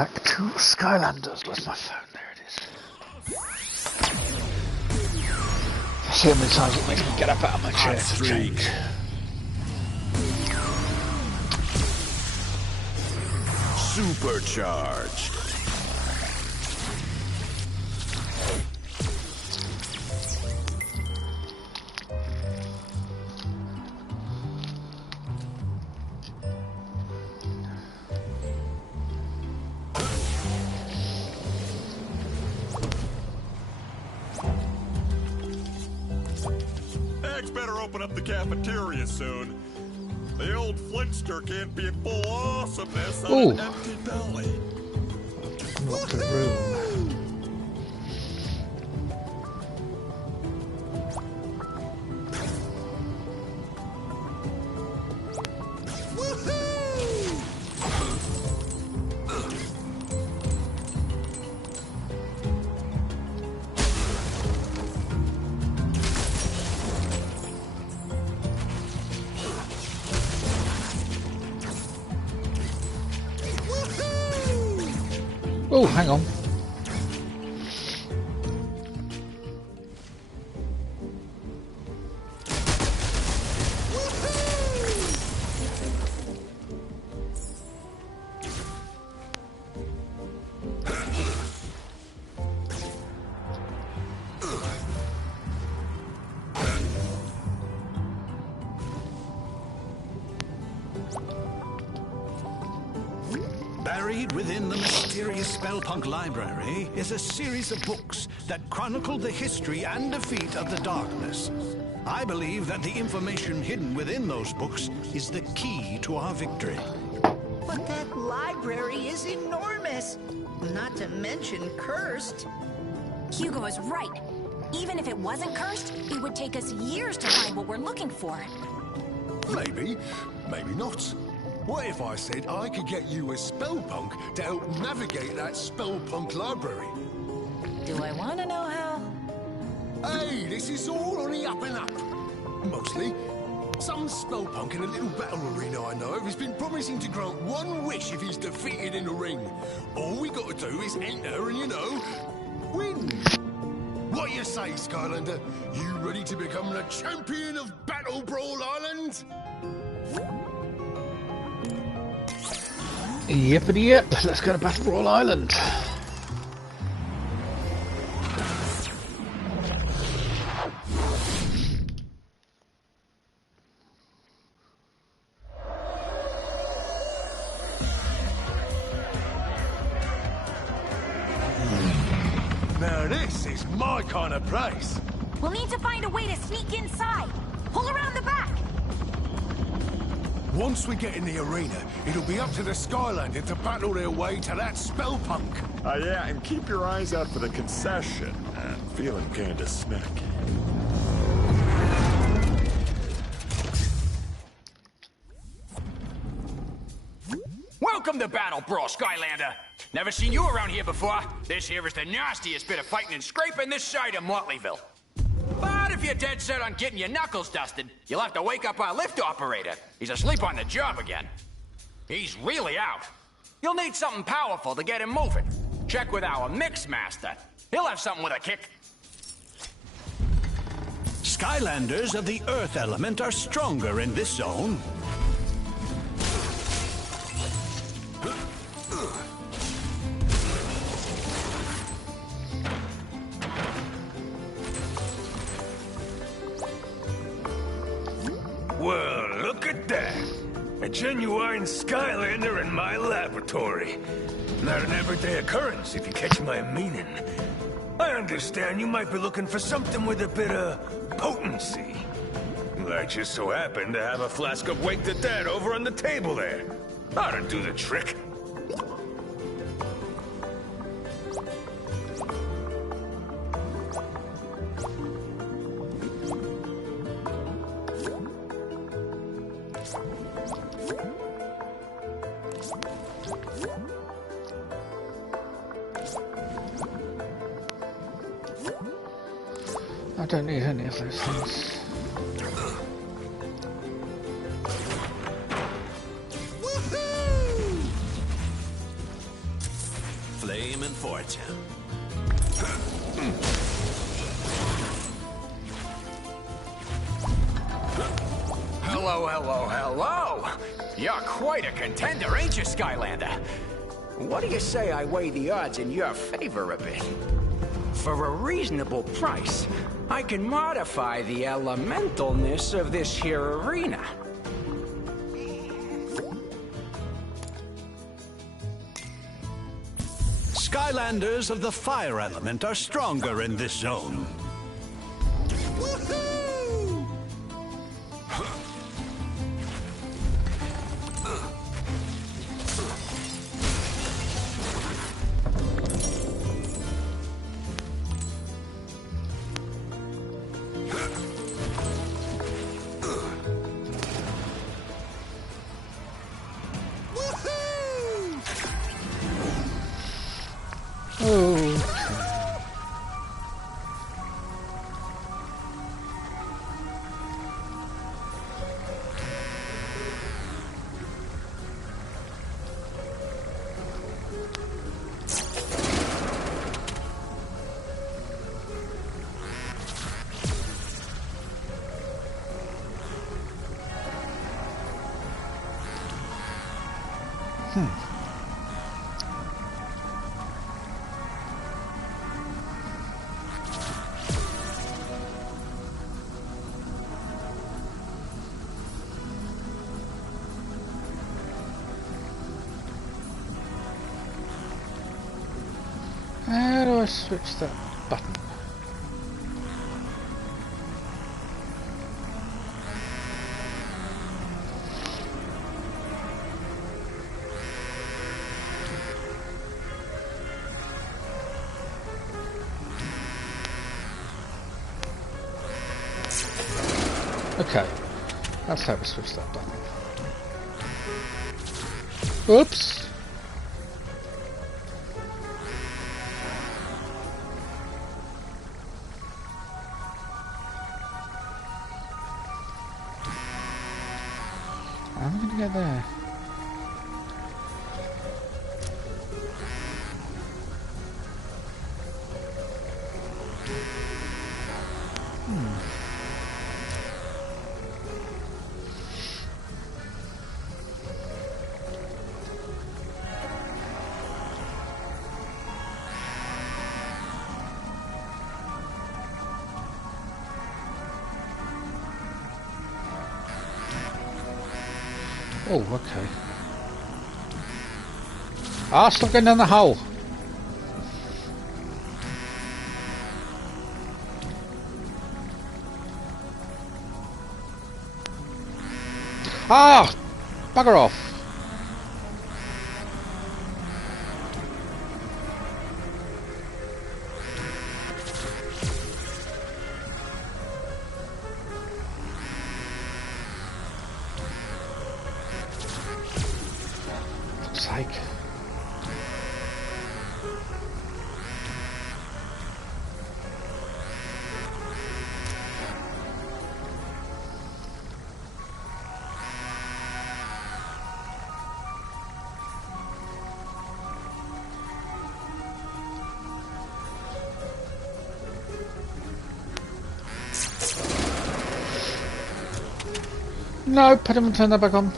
back to Skylanders. Where's my phone? There it is. I see how many times it makes me get up out of my chair to change. Supercharged. Better open up the cafeteria soon. The old Flintster can't be full awesomeness on an empty belly. Not the room. Oh, hang on. Buried within the mysterious Spellpunk library is a series of books that chronicle the history and defeat of the darkness. I believe that the information hidden within those books is the key to our victory. But that library is enormous, not to mention cursed. Hugo is right. Even if it wasn't cursed, it would take us years to find what we're looking for. Maybe, maybe not. What if I said I could get you a Spellpunk to help navigate that Spellpunk library? Do I want to know how? Hey, this is all on the up and up. Mostly. Some Spellpunk in a little battle arena I know of has been promising to grant one wish if he's defeated in the ring. All we got to do is enter and, you know, win. What you say, Skylander? You ready to become the champion of Battle Brawl Island? Yippity yip, let's go to Battle Brawl Island. Now this is my kind of place. We'll need to find a way to sneak inside. Pull around the back. Once we get in the arena, it'll be up to the Skylanders to battle their way to that Spellpunk. Yeah, and keep your eyes out for the concession. I'm feeling kinda snacky. Welcome to Battle Brawl, Skylander. Never seen you around here before. This here is the nastiest bit of fighting and scraping this side of Motleyville. But if you're dead set on getting your knuckles dusted, you'll have to wake up our lift operator. He's asleep on the job again. He's really out. You'll need something powerful to get him moving. Check with our mix master. He'll have something with a kick. Skylanders of the Earth element are stronger in this zone. Well, look at that. A genuine Skylander in my laboratory. Not an everyday occurrence, if you catch my meaning. I understand you might be looking for something with a bit of potency. I just so happen to have a flask of Wake the Dead over on the table there. Ought to do the trick. I don't need any of those things. brighter. Hello, hello, hello! You're quite a contender, ain't you, Skylander? What do you say I weigh the odds in your favor a bit? For a reasonable price, I can modify the elementalness of this here arena. Skylanders of the fire element are stronger in this zone. Woohoo! How do I switch that button? Okay, that's how we switch that button. Oops! How am I going to get there? Oh, okay. Ah, stop going down the hole. Ah! Bugger off. Fuck's sake. No, put him and turn that back on.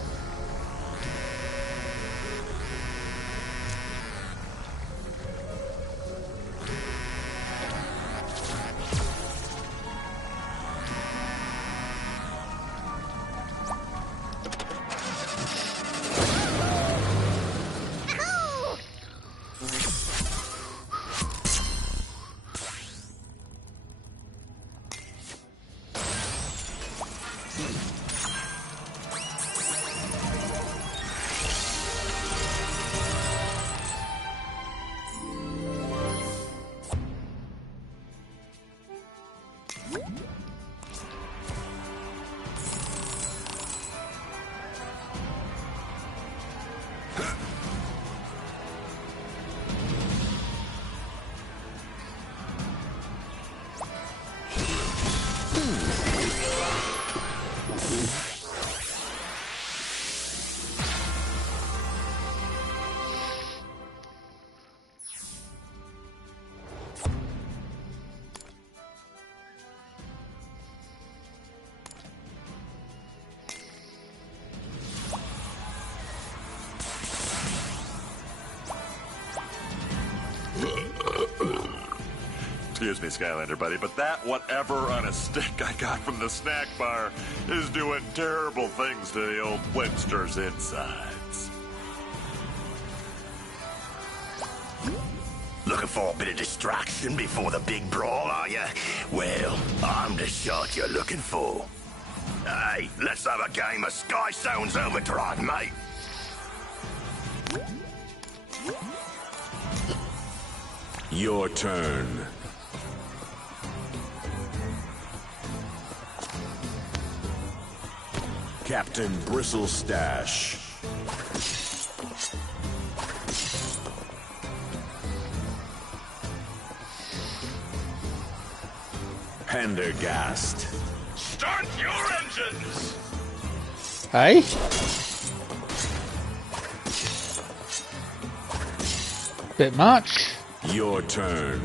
excuse me, Skylander buddy, but that whatever on a stick I got from the snack bar is doing terrible things to the old Flintster's insides. Looking for a bit of distraction before the big brawl, are you? Well, I'm the shot you're looking for. Hey, let's have a game of Sky Stones Overdrive, mate. Your turn. Captain Bristlestash. Pendergast. Start your engines! Hey? Bit much. Your turn.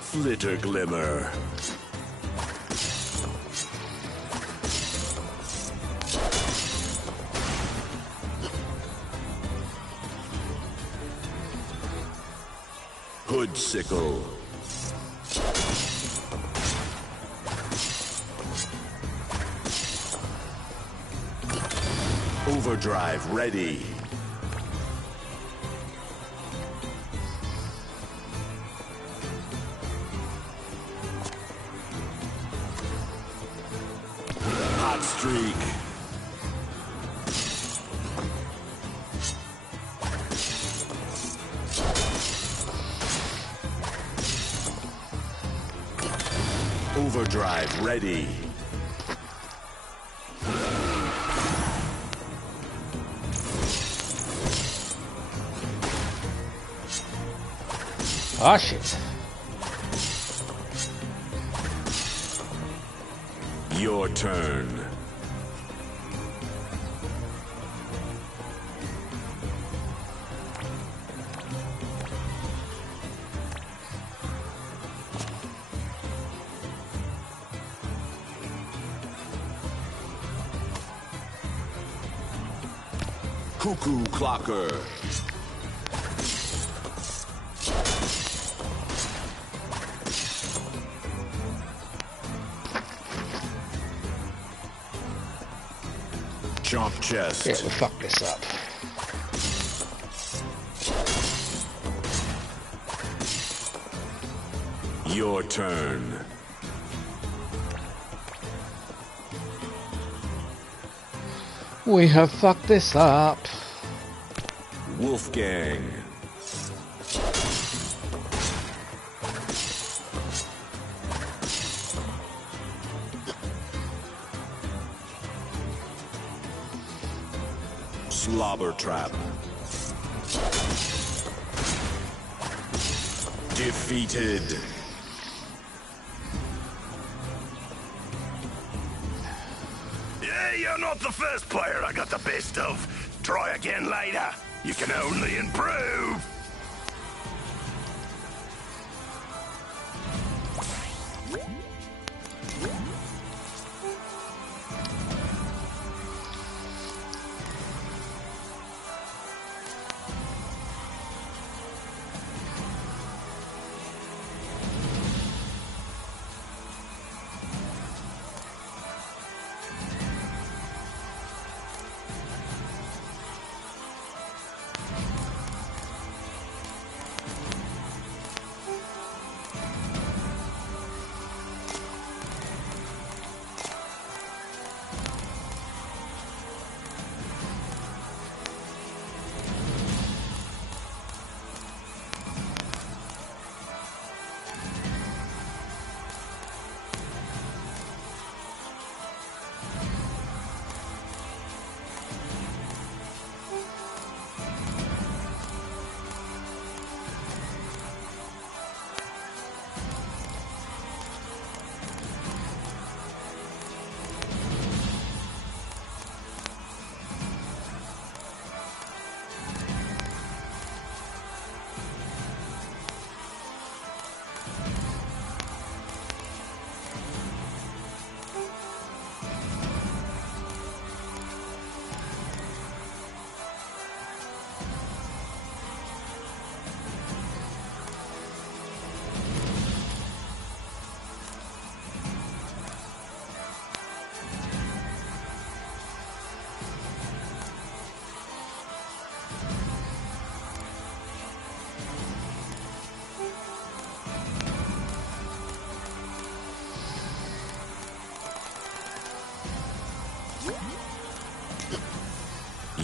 Flitterglimmer. Hoodsickle. Overdrive ready. Hot streak. Overdrive ready. Ah, shit. Your turn. Cuckoo Clocker. Chomp chest. Yeah, we'll fuck this up. Your turn. We have fucked this up. Wolfgang. Slobber Trap. Defeated. Yeah, you're not the first player I got the best of. Try again later. You can only improve.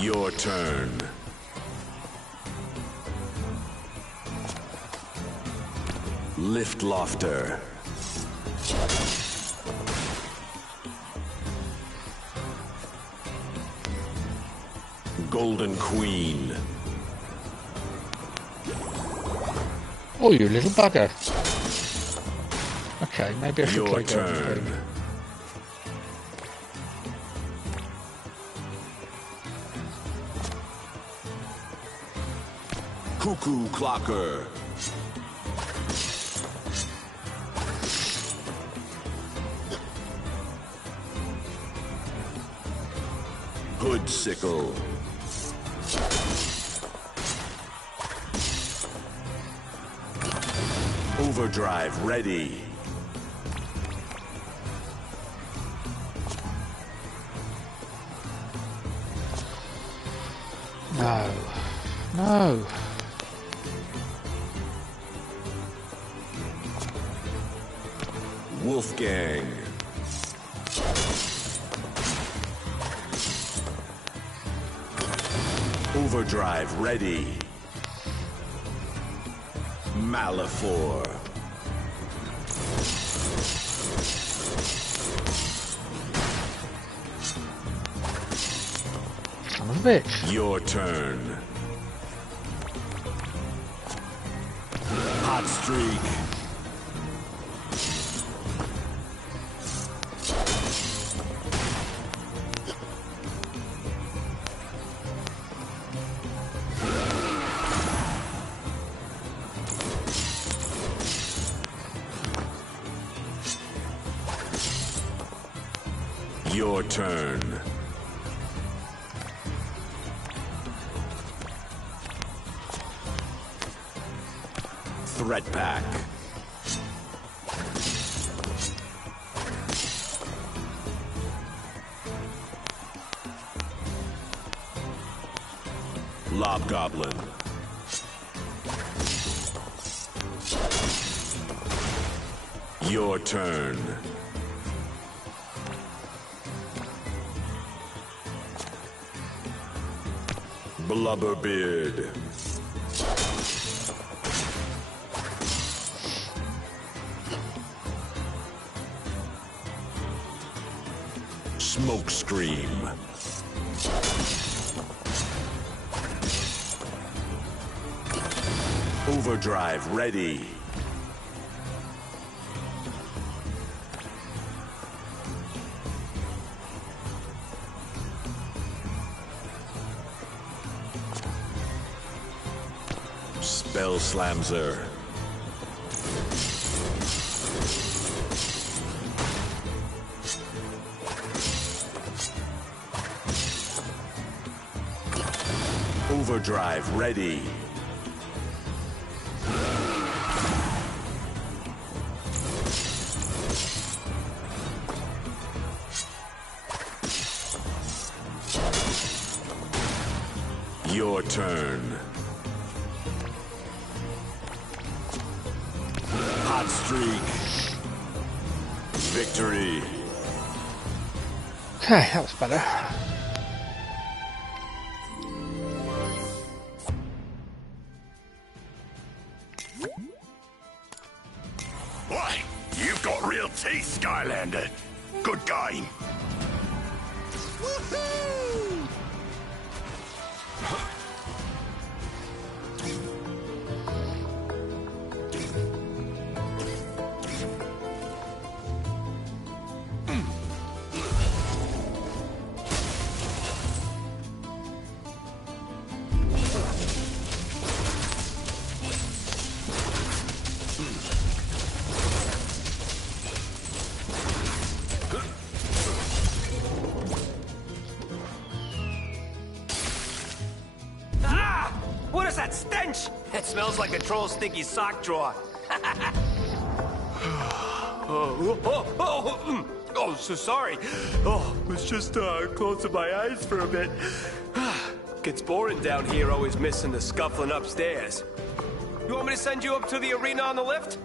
Your turn. Lift Lofter. Golden Queen. Oh, you little bugger. Okay, maybe I should Your play Golden turn. Queen. Cuckoo Clocker. Hoodsicle. Overdrive ready. No. No. Wolfgang. Overdrive ready. Malifor. Son of a bitch. Your turn. Hot streak. Your turn. Threat pack. Lobgoblin. Your turn. Blubberbeard. Smokescream. Overdrive ready. Spell Slamzer. Overdrive ready. Your turn. Hot streak. Victory. Okay, that was better. Why, you've got real teeth, Skylander. Good game. What is that stench? It smells like a troll's stinky sock drawer. Oh, so sorry. Oh, was just closing my eyes for a bit. Gets boring down here, always missing the scuffling upstairs. You want me to send you up to the arena on the lift?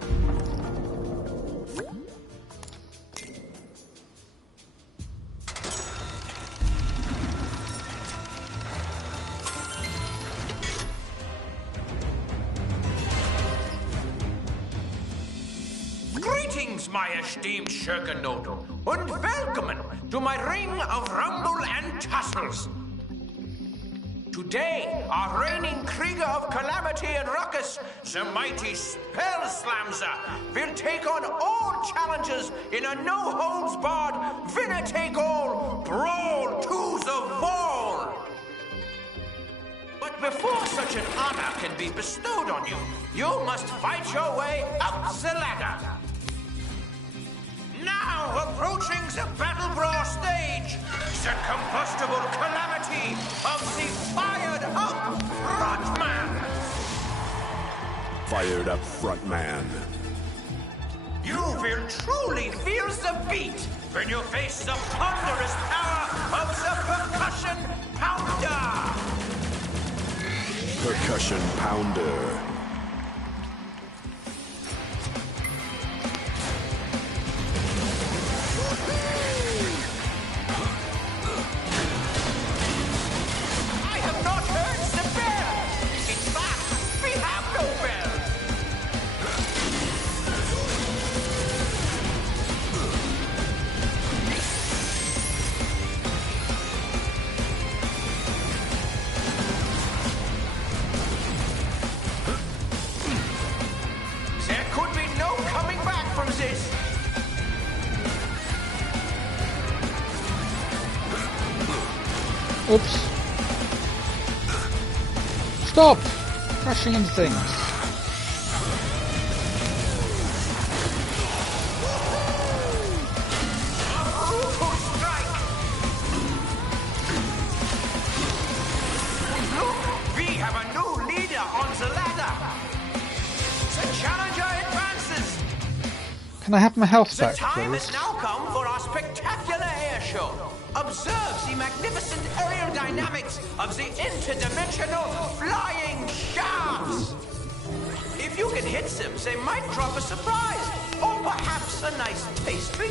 my esteemed Schurkennoten, und willkommen to my ring of rumble and tussles. Today, our reigning Krieger of Calamity and Ruckus, the mighty Spellslamzer, will take on all challenges in a no-holds-barred, winner-take-all, brawl to the wall. But before such an honor can be bestowed on you, you must fight your way up the ladder. Now approaching the Battle Brawl stage, the combustible calamity of the fired-up Frontman. Fired up Frontman. You will truly feel the beat when you face the ponderous power of the Percussion Pounder. Percussion Pounder. I have not heard the bell. In fact, we have no bell. There could be no coming back from this. Oops. Stop! Crashing into things. A brutal strike. Look, we have a new leader on the ladder. The challenger advances. Can I have my health The back, time please? has now come for our spectacular air show. Observe the magnificent aerial dynamics of the interdimensional flying shafts. If you can hit them, they might drop a surprise, or perhaps a nice pastry.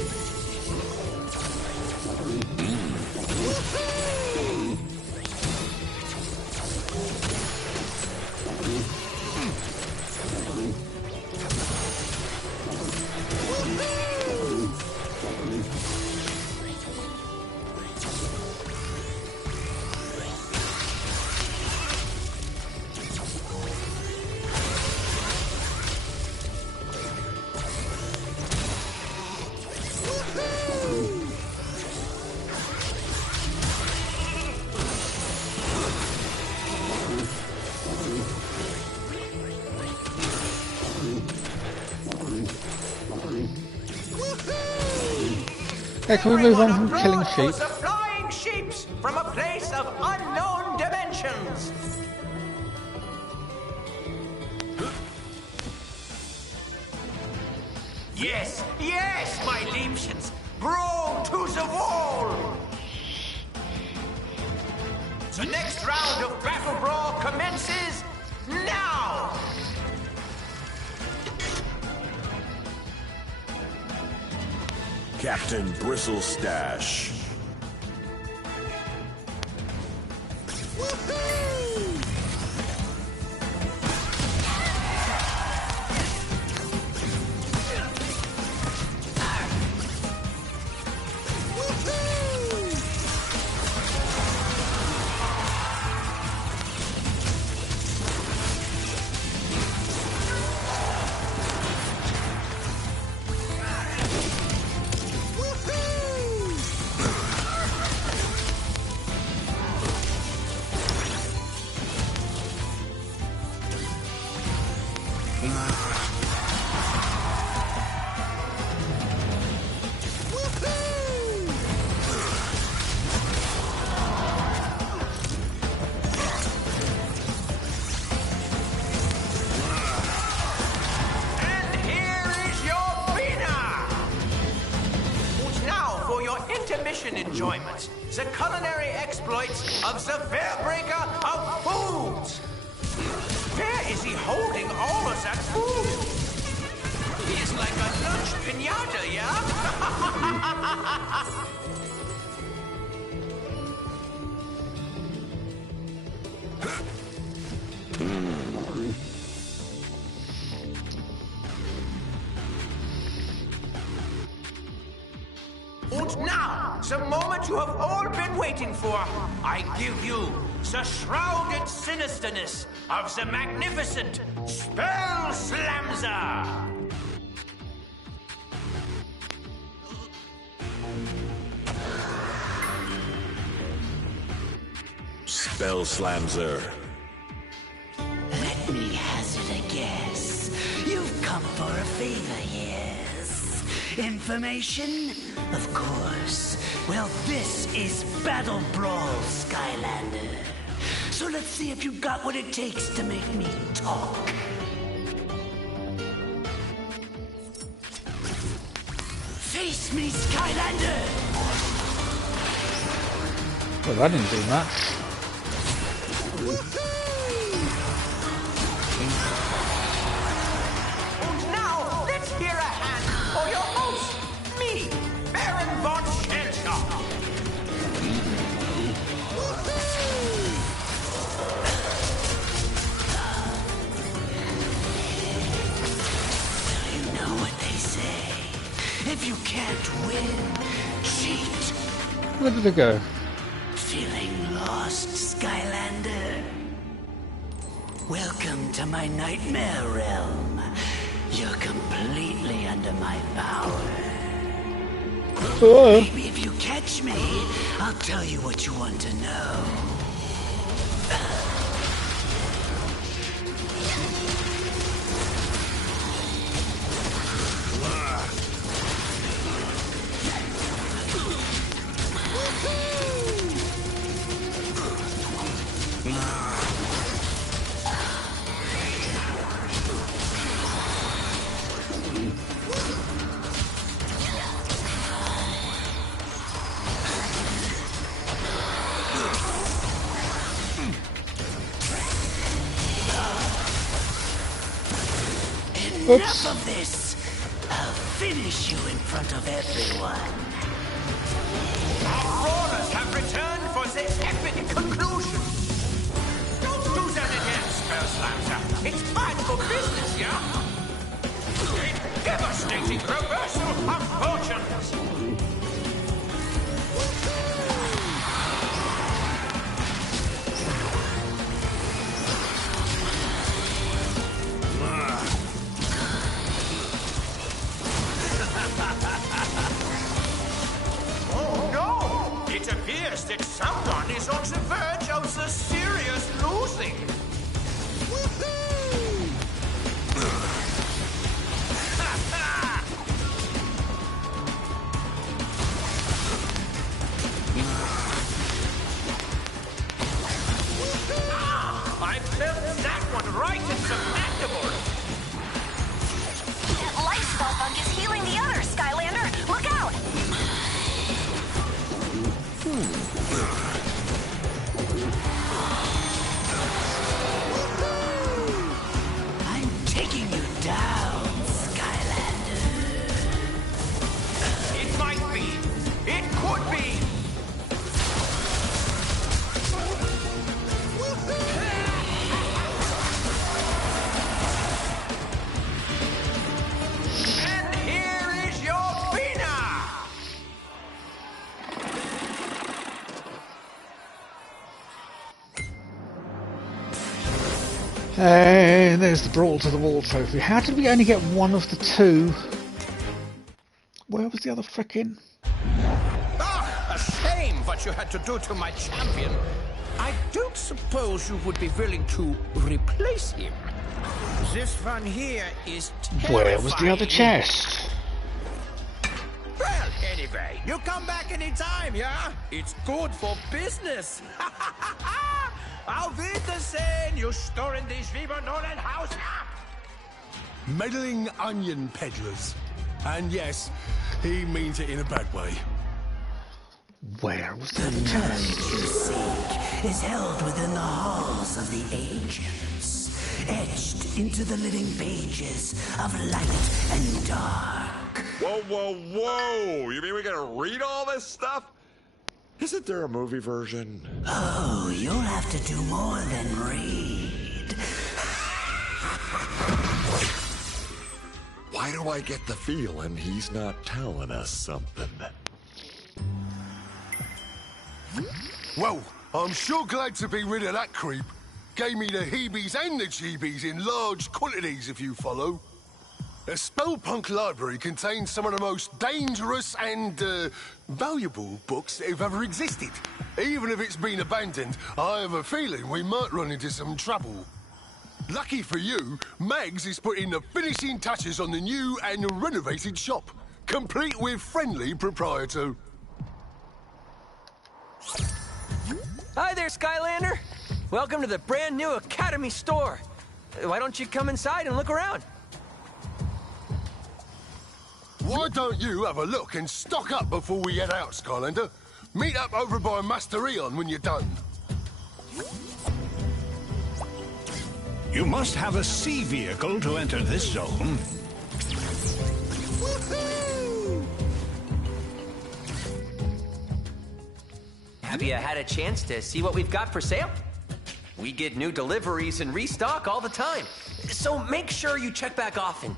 Okay, can we move on from killing Everyone sheep? applaud the flying sheeps from a place of unknown dimensions. Yes, yes, my Liebchens, brawl to the wall. The next round of Battle Brawl commences now. Captain Bristlestash. And here is your winner! And now for your intermission enjoyment, the culinary exploits of the Fairbreaker of Foods. Where is he holding all of that food? He is like a lunch pinata, yeah? And now, the moment you have all been waiting for, I give you the shrouded sinisterness of the magnificent Spell Slamzer! Spell Slamzer. Let me hazard a guess. You've come for a favor, yes? Information? Of course. Well, this is Battle Brawl, Skylander. So let's see if you've got what it takes to make me talk. Face me, Skylander! Well, I didn't do much. And now, let's hear a hand for your host, me, Baron von Shellshock. You know what they say. If you can't win, cheat. Where did it go? Feeling lost, Skylander? Welcome to my nightmare realm. You're completely under my power. Maybe if you catch me, I'll tell you what you want to know. Enough of this! I'll finish you in front of everyone. Our brawlers have returned for the epic conclusion. Don't do that again, Spell Slamzer. It's bad for business, yeah? A devastating reversal of fortunes. It appears that someone is on the verge of the serious losing. I felt that one right at the mandible. That light spell bug is healing the others, Skylander. Look out! I'm taking you down, Skylander. It might be. It could be. And here is your winner. And there's the Brawl to the Wall trophy. How did we only get one of the two? Where was the other frickin'? Ah, a shame what you had to do to my champion. I don't suppose you would be willing to replace him. This one here is terrifying. Where was the other chest? Well, anyway, you come back any time, yeah? It's good for business. Auf Wiedersehen, you storen die Schwiebernolenhaus ab! Meddling onion peddlers. And yes, he means it in a bad way. Where was the other The knowledge chest? you seek is held within the halls of the ancients, etched into the living pages of light and dark. Whoa, whoa, whoa! You mean we gotta read all this stuff? Isn't there a movie version? Oh, you'll have to do more than read. Why do I get the feeling he's not telling us something? Well, I'm sure glad to be rid of that creep. Gave me the heebies and the jeebies in large quantities, if you follow. The Spellpunk library contains some of the most dangerous and, valuable books that have ever existed. Even if it's been abandoned, I have a feeling we might run into some trouble. Lucky for you, Mags is putting the finishing touches on the new and renovated shop, complete with friendly proprietor. Hi there, Skylander. Welcome to the brand new Academy store. Why don't you come inside and look around? Why don't you have a look and stock up before we head out, Skylander? Meet up over by Master Eon when you're done. You must have a sea vehicle to enter this zone. Have you had a chance to see what we've got for sale? We get new deliveries and restock all the time, so make sure you check back often.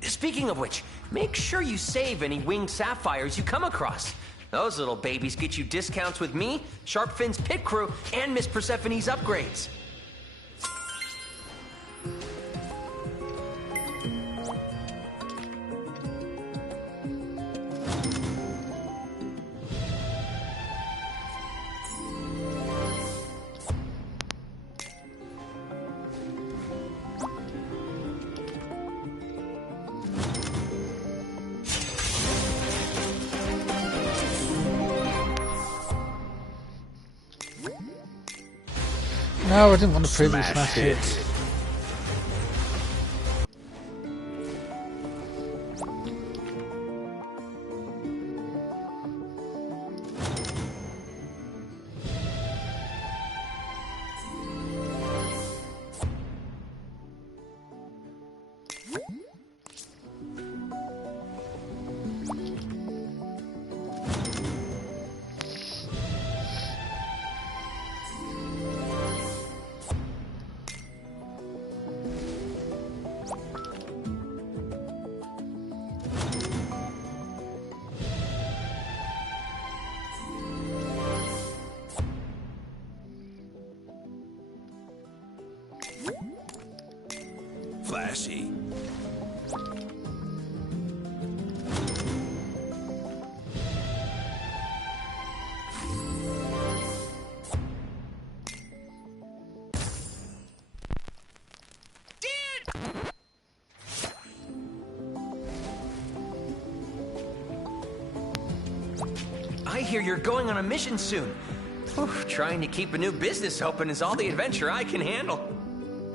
Speaking of which, make sure you save any winged sapphires you come across. Those little babies get you discounts with me, Sharpfin's pit crew, and Miss Persephone's upgrades. No, I didn't want to previously smash it. Flashy. I hear you're going on a mission soon. Whew, trying to keep a new business open is all the adventure I can handle.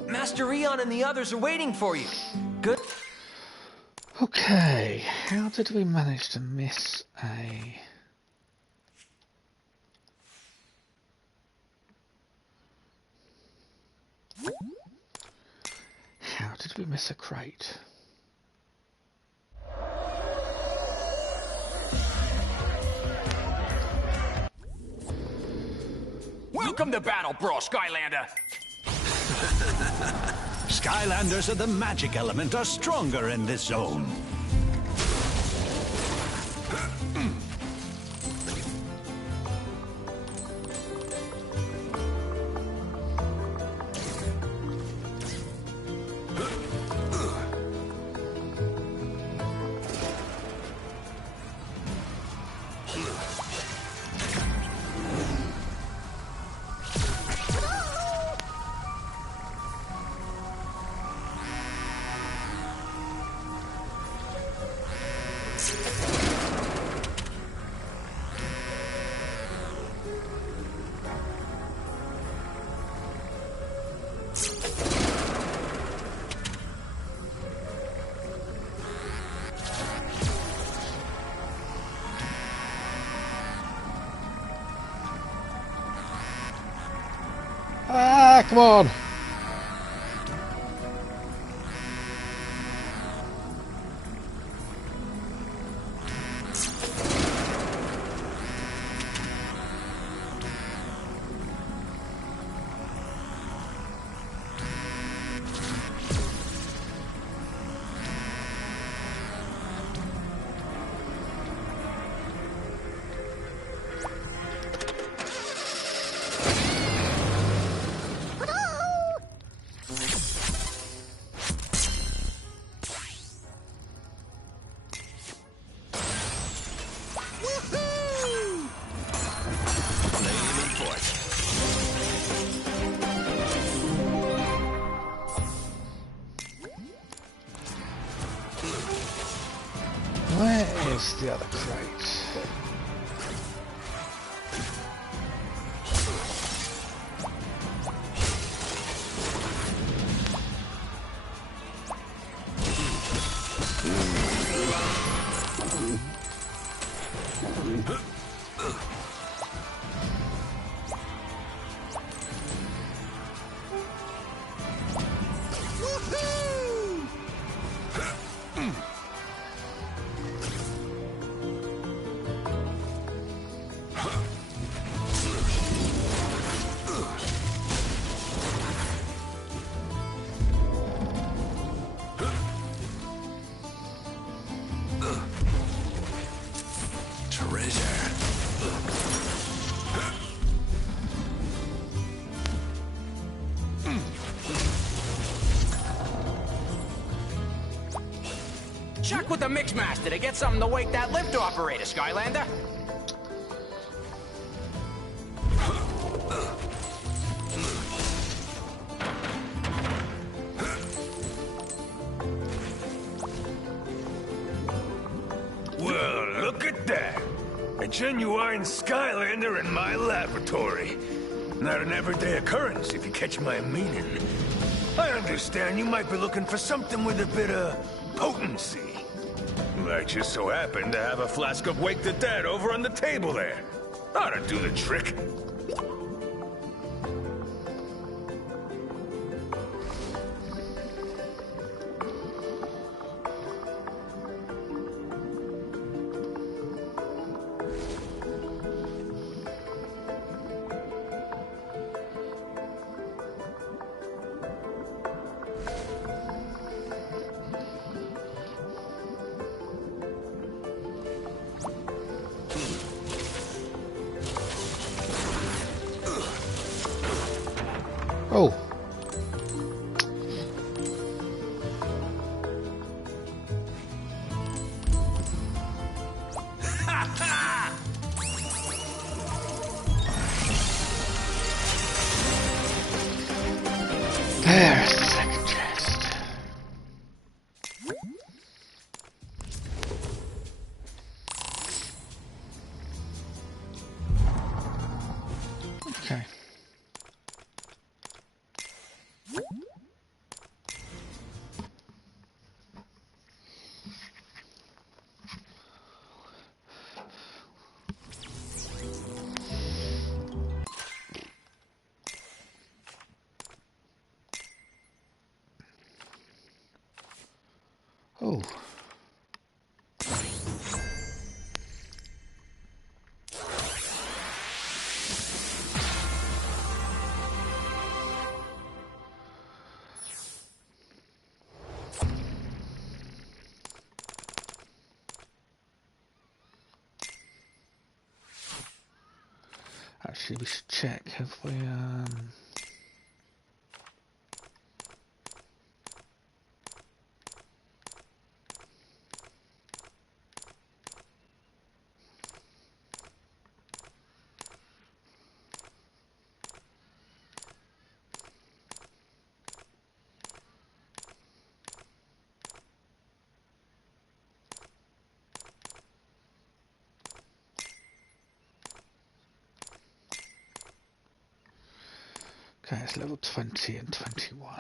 Master Eon and the others are waiting for you. Good. Okay, how did we manage to miss a... How did we miss a crate? Welcome to Battle Brawl, Skylander. Skylanders of the magic element are stronger in this zone. Ah, come on! Where's the other crate? Check with the Mixmaster to get something to wake that lift operator, Skylander. Well, look at that. A genuine Skylander in my laboratory. Not an everyday occurrence, if you catch my meaning. I understand you might be looking for something with a bit of potency. I just so happen to have a flask of Wake the Dead over on the table there. Ought to do the trick. Oh. There's the second chest. Okay. Oh. Actually, we should check. Have we, okay, it's level 20 and 21.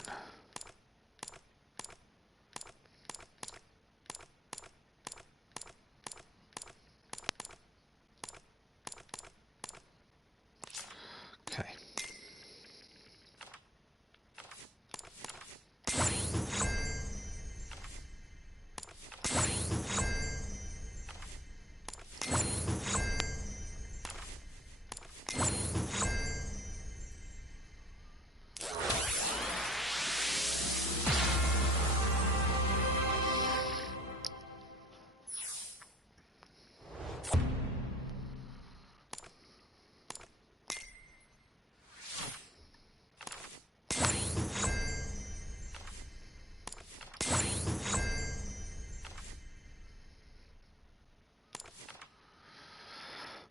Okay.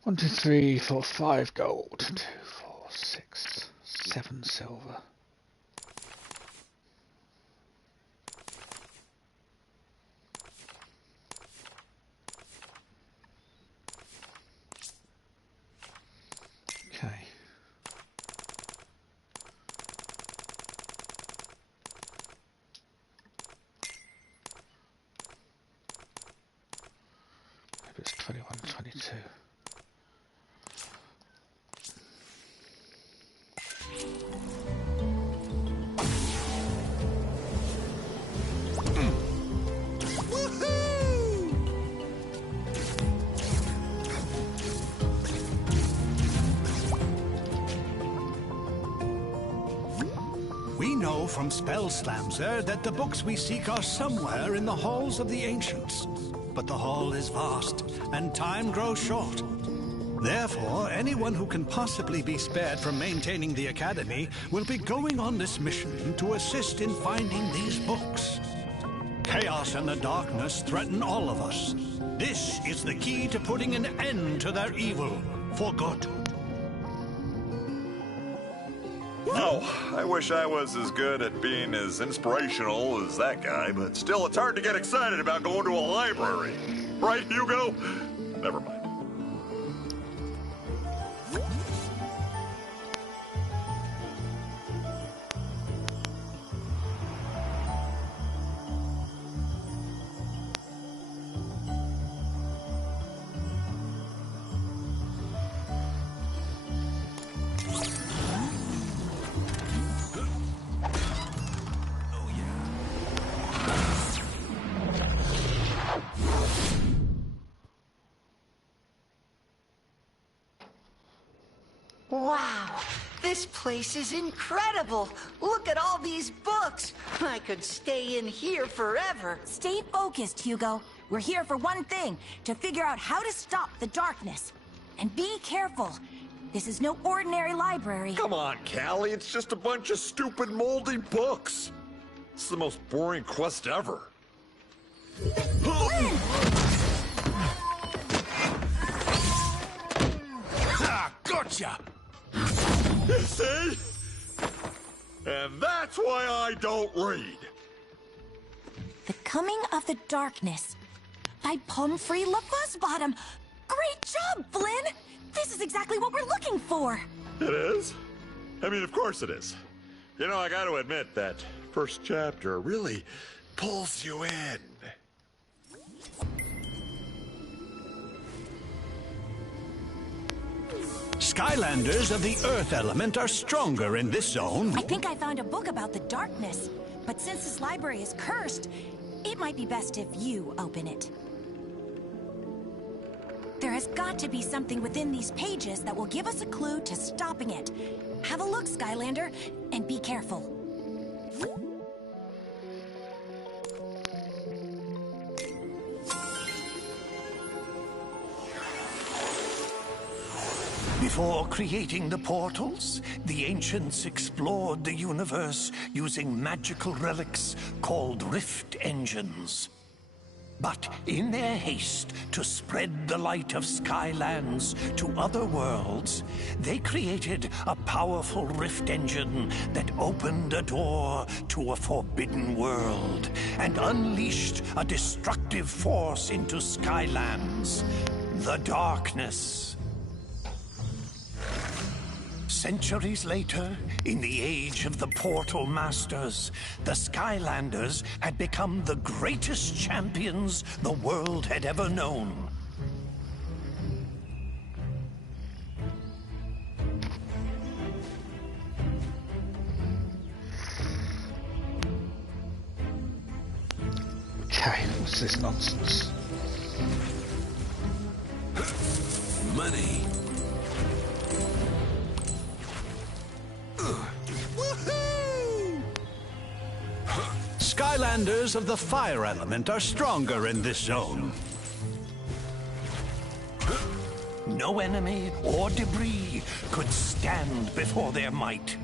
One, 2, 3, 4, 5 gold. 2, 4, 6, 7 silver. We know from Slamzer that the books we seek are somewhere in the halls of the ancients. But the hall is vast, and time grows short. Therefore, anyone who can possibly be spared from maintaining the Academy will be going on this mission to assist in finding these books. Chaos and the darkness threaten all of us. This is the key to putting an end to their evil, for good. Oh, I wish I was as good at being as inspirational as that guy, but still it's hard to get excited about going to a library. Right, Hugo? Never mind. Wow, this place is incredible. Look at all these books. I could stay in here forever. Stay focused, Hugo. We're here for one thing, to figure out how to stop the darkness. And be careful. This is no ordinary library. Come on, Callie, it's just a bunch of stupid, moldy books. It's the most boring quest ever. Ah, gotcha! You see? And that's why I don't read. The Coming of the Darkness by Pomfrey LaFuzzbottom. Great job, Flynn! This is exactly what we're looking for. It is? I mean, of course it is. You know, I got to admit that first chapter really pulls you in. Skylanders of the Earth element are stronger in this zone. I think I found a book about the darkness, but since this library is cursed, it might be best if you open it. There has got to be something within these pages that will give us a clue to stopping it. Have a look, Skylander, and be careful. Before creating the portals, the ancients explored the universe using magical relics called rift engines. But in their haste to spread the light of Skylands to other worlds, they created a powerful rift engine that opened a door to a forbidden world and unleashed a destructive force into Skylands, the darkness. Centuries later, in the age of the Portal Masters, the Skylanders had become the greatest champions the world had ever known. Okay, what's this nonsense? Money. Skylanders of the fire element are stronger in this zone. No enemy or debris could stand before their might.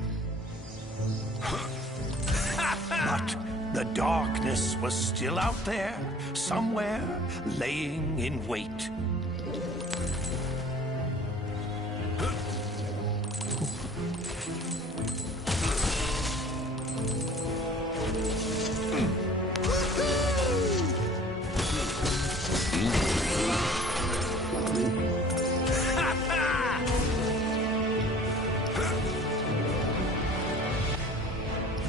But the darkness was still out there, somewhere, laying in wait.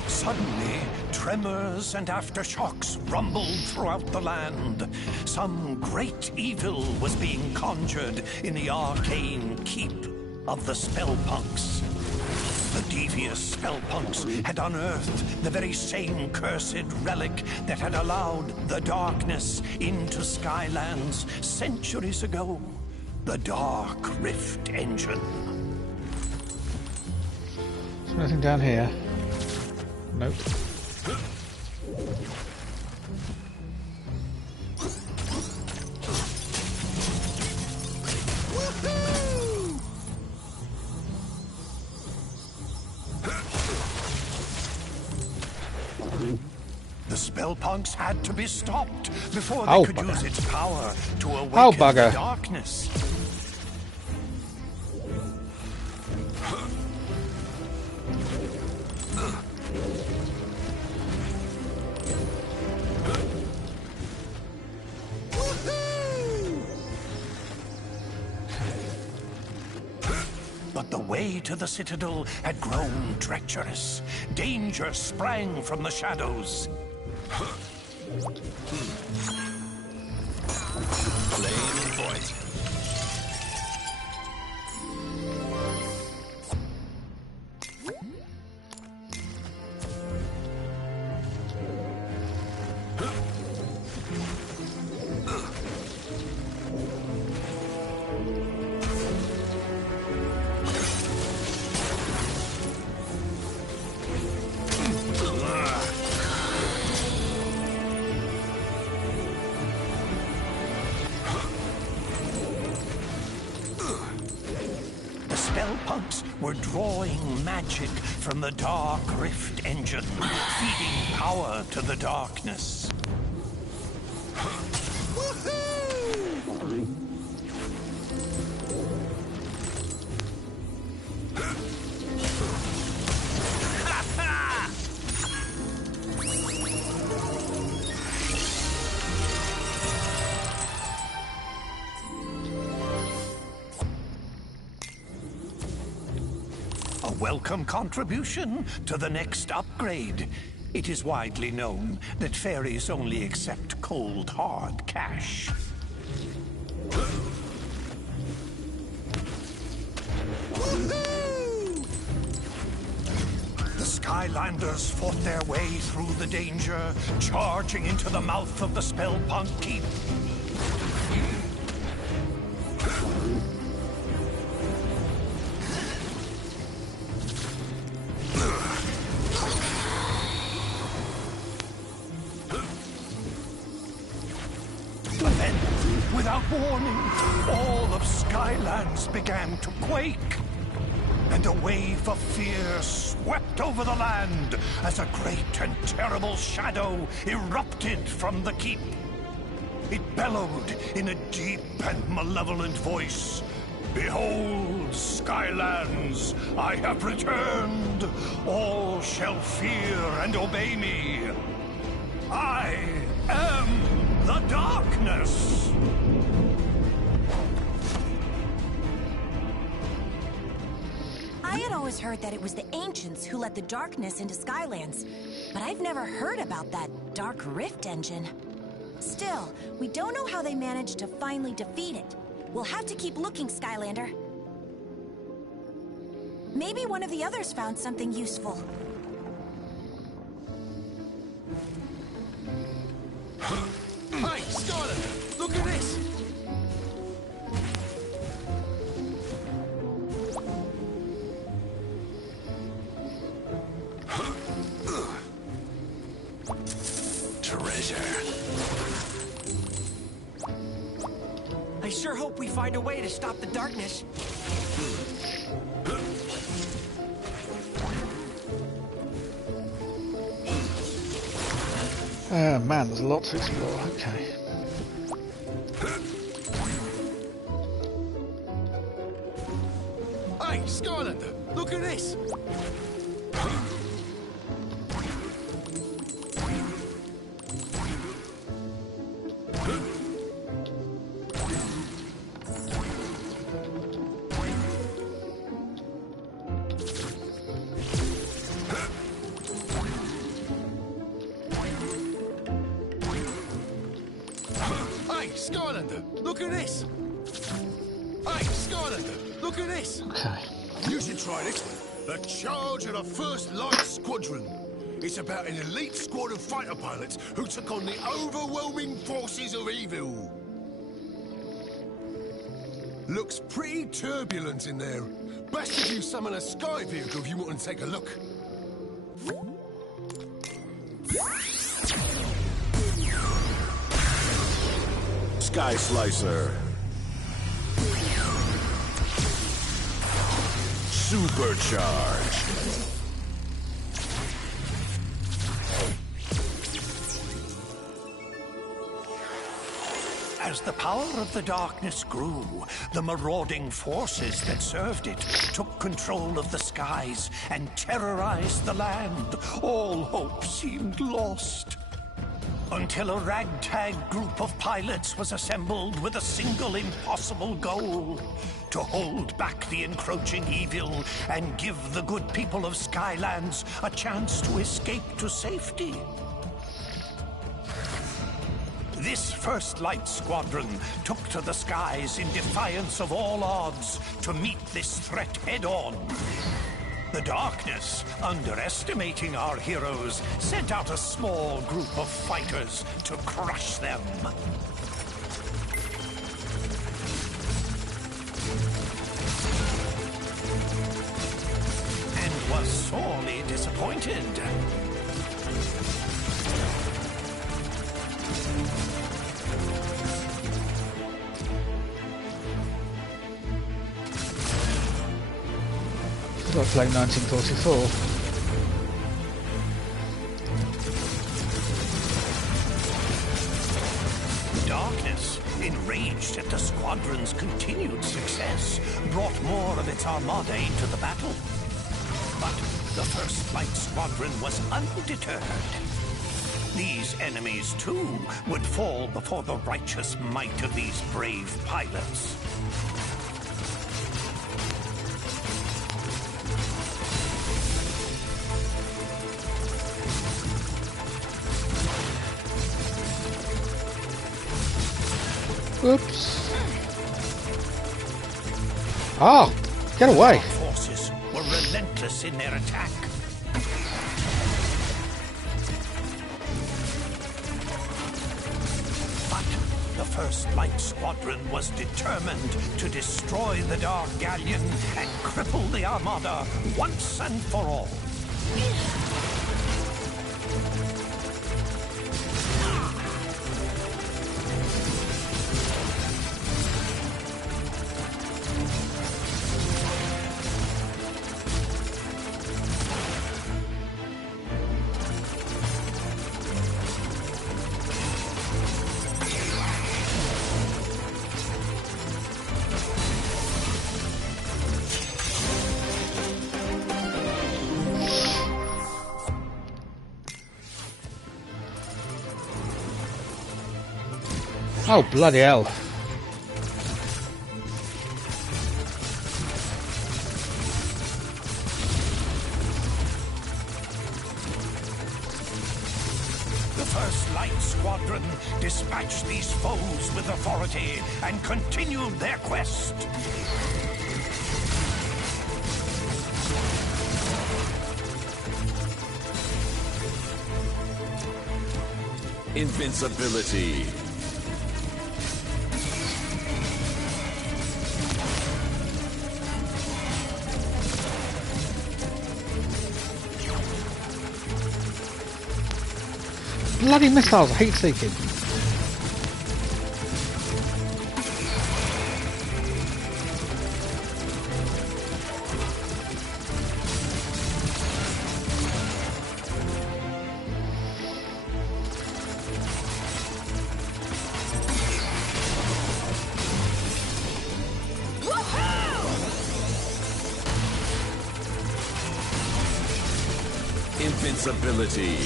Suddenly, tremors and aftershocks rumbled throughout the land. Some great evil was being conjured in the arcane keep of the Spellpunks. The devious spellpunks had unearthed the very same cursed relic that had allowed the darkness into Skylands centuries ago. The Dark Rift Engine. Is there anything down here? Nope. The spellpunks had to be stopped before they could use its power to awaken the darkness. But the way to the Citadel had grown treacherous. Danger sprang from the shadows. Blame point. Spellpunks were drawing magic from the Dark Rift Engine, feeding power to the darkness. Welcome contribution to the next upgrade. It is widely known that fairies only accept cold, hard cash. The Skylanders fought their way through the danger, charging into the mouth of the Spellpunk Keep. Without warning, all of Skylands began to quake. And a wave of fear swept over the land as a great and terrible shadow erupted from the keep. It bellowed in a deep and malevolent voice. Behold, Skylands, I have returned. All shall fear and obey me. I am the darkness. I had always heard that it was the ancients who let the darkness into Skylands, but I've never heard about that Dark Rift Engine. Still, we don't know how they managed to finally defeat it. We'll have to keep looking, Skylander. Maybe one of the others found something useful. Hey, Skylander, look at this! Treasure. I sure hope we find a way to stop the darkness. Man, there's a lot to explore. Okay. Hey, Skylander, look at this! Hey, Skylander, look at this! Hey, Skylander, look at this! Okay. You should try this. A charge of the First Light Squadron. It's about an elite squad of fighter pilots who took on the overwhelming forces of evil. Looks pretty turbulent in there. Best if you summon a sky vehicle if you want to take a look. Sky Slicer. Supercharged. As the power of the darkness grew, the marauding forces that served it took control of the skies and terrorized the land. All hope seemed lost. Until a ragtag group of pilots was assembled with a single impossible goal: to hold back the encroaching evil and give the good people of Skylands a chance to escape to safety. This First Light Squadron took to the skies in defiance of all odds to meet this threat head-on. The darkness, underestimating our heroes, sent out a small group of fighters to crush them. And was sorely disappointed. Got to play 1944. Darkness, enraged at the squadron's continued success, brought more of its armada into the battle. But the First Light Squadron was undeterred. These enemies, too, would fall before the righteous might of these brave pilots. Oops. Oh, get away. Our forces were relentless in their attack. But the First Light Squadron was determined to destroy the Dark Galleon and cripple the Armada once and for all. Oh, bloody hell. The First Light Squadron dispatched these foes with authority and continued their quest. Invincibility. Bloody missiles, I hate seeking. Invincibility.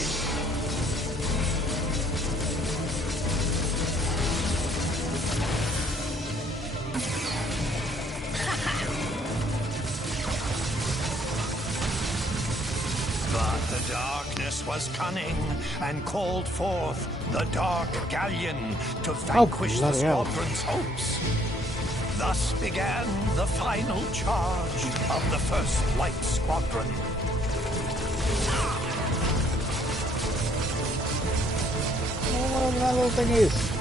But the darkness was cunning and called forth the Dark Galleon to vanquish the bloody hell. squadron's hopes. Thus began the final charge of the First Light Squadron. Oh, that little thing is.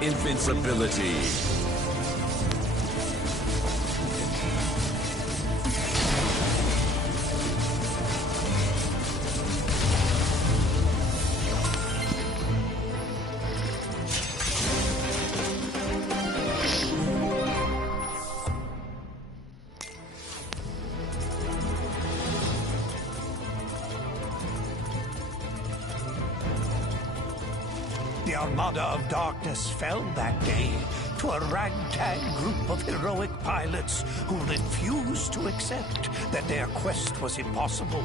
Invincibility. The Armada of Darkness fell that day to a ragtag group of heroic pilots who refused to accept that their quest was impossible.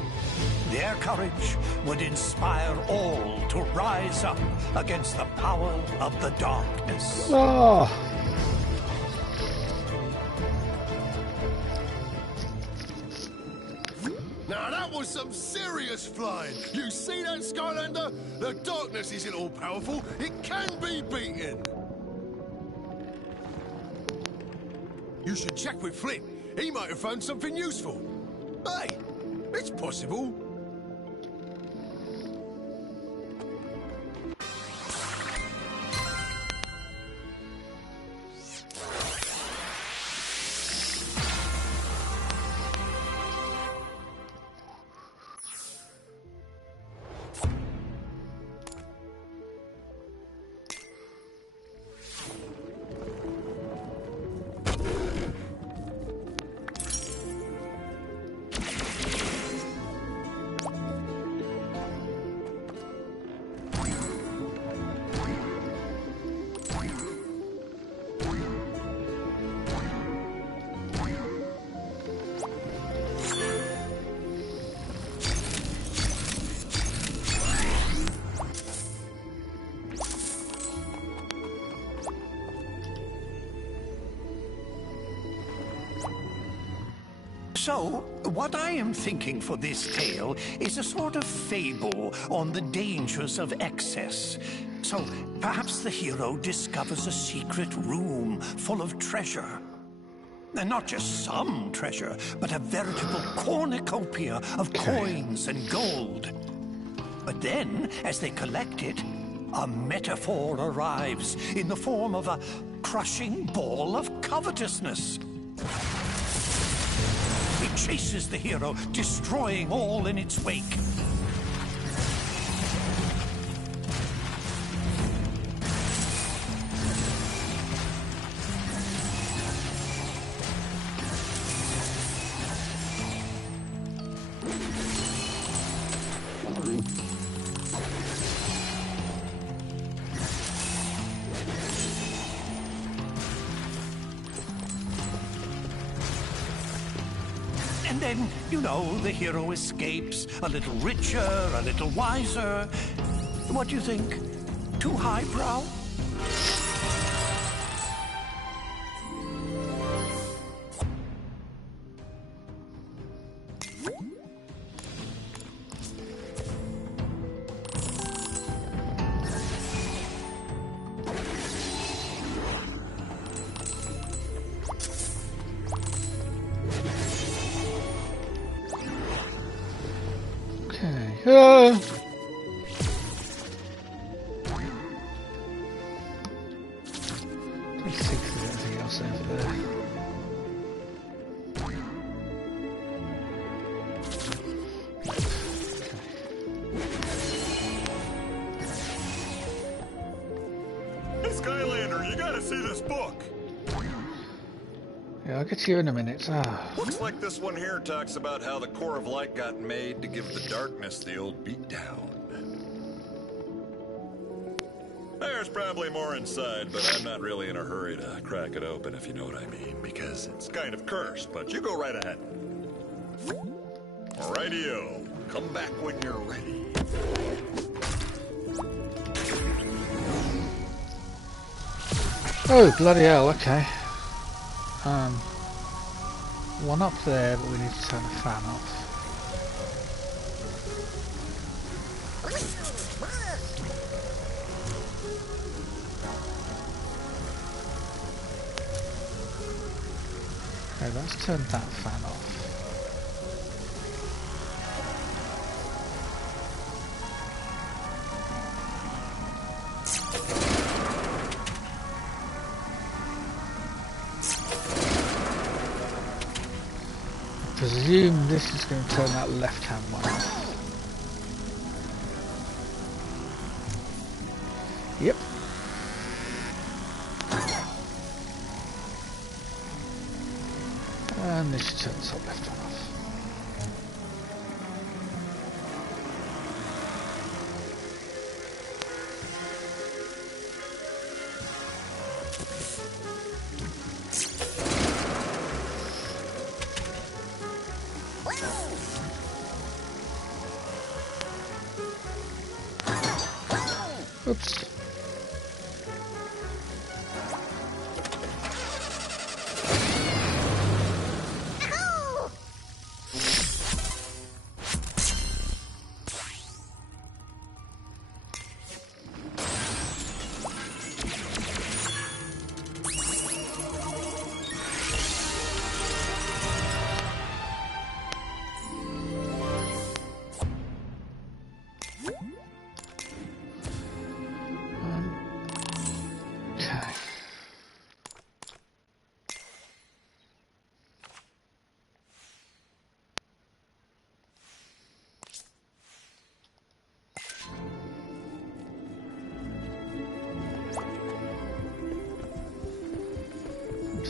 Their courage would inspire all to rise up against the power of the darkness. Oh. Now that was some serious flying. You see that, Skylander? The darkness isn't all powerful. It can be beaten. You should check with Flint. He might have found something useful. Hey, it's possible. So, what I am thinking for this tale is a sort of fable on the dangers of excess. So, perhaps the hero discovers a secret room full of treasure. And not just some treasure, but a veritable cornucopia of coins and gold. But then, as they collect it, a metaphor arrives in the form of a crushing ball of covetousness. It chases the hero, destroying all in its wake. And then, you know, the hero escapes, a little richer, a little wiser. What do you think? Too highbrow? Let me think if there's anything else over there. Hey, Skylander, you gotta see this book. Yeah, I'll get to you in a minute. Looks like this one here talks about how the Core of Light got made to give the darkness the old beatdown. There's probably more inside, but I'm not really in a hurry to crack it open, if you know what I mean, because it's kind of cursed, but you go right ahead. Rightio. Come back when you're ready. Oh, bloody hell, okay. One up there, but we need to turn the fan off. Okay, let's turn that fan off. I presume this is going to turn that left-hand one off. Yep. And this should turn the top left one off. Oops.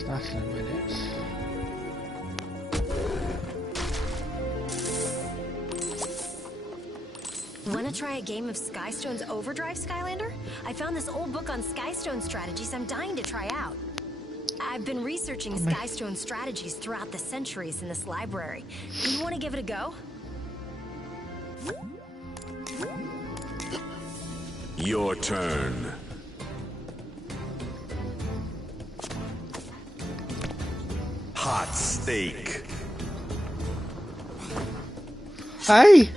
That in a minute. Want to try a game of Skystone's Overdrive, Skylander? I found this old book on Skystone strategies I'm dying to try out. I've been researching Skystone strategies throughout the centuries in this library. Do you want to give it a go? Your turn. Hot steak. Hey!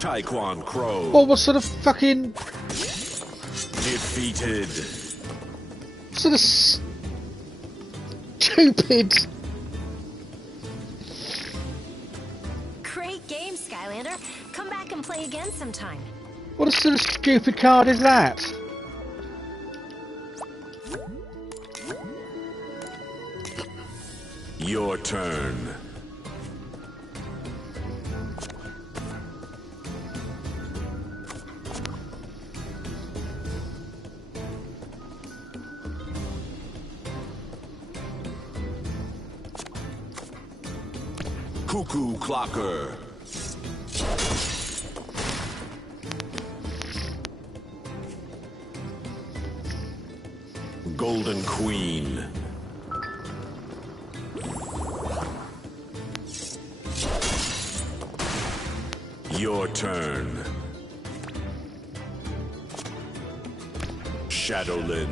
Taekwon Crow. Well, what sort of fucking... Defeated. Sort of stupid... Great game, Skylander. Come back and play again sometime. What sort of stupid card is that? Your turn. Cuckoo Clocker. Golden Queen. Your turn. Shadowlin.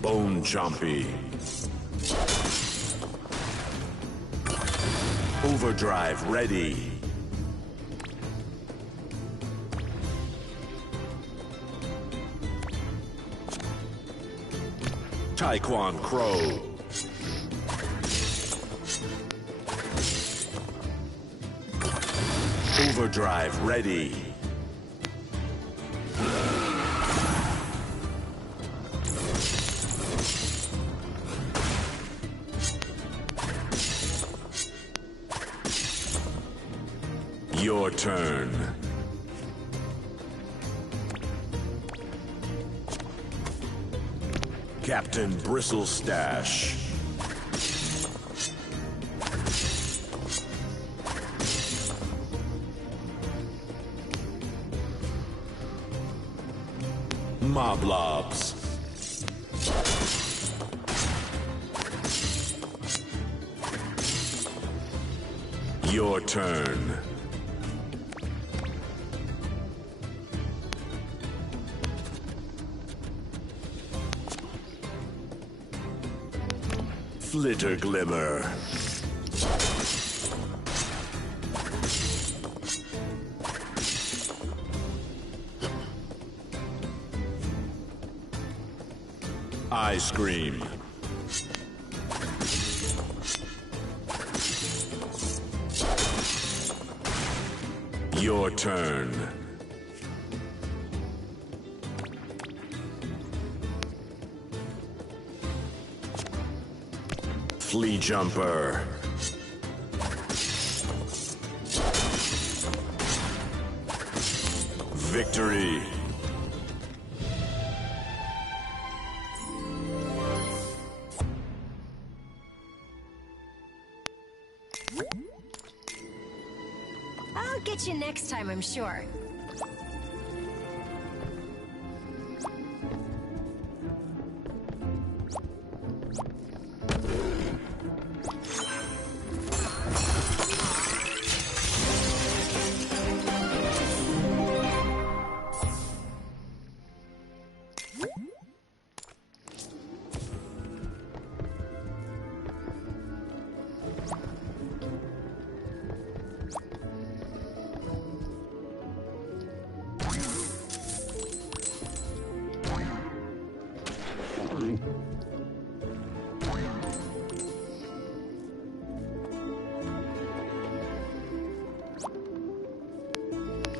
Bone Chompy. Overdrive ready. Taekwon Crow. Overdrive ready. Your turn. Captain Bristlestash. Moblobs. Your turn. Flitter Glimmer. Ice Cream. Your turn. Flea Jumper. Victory. I'll get you next time, I'm sure.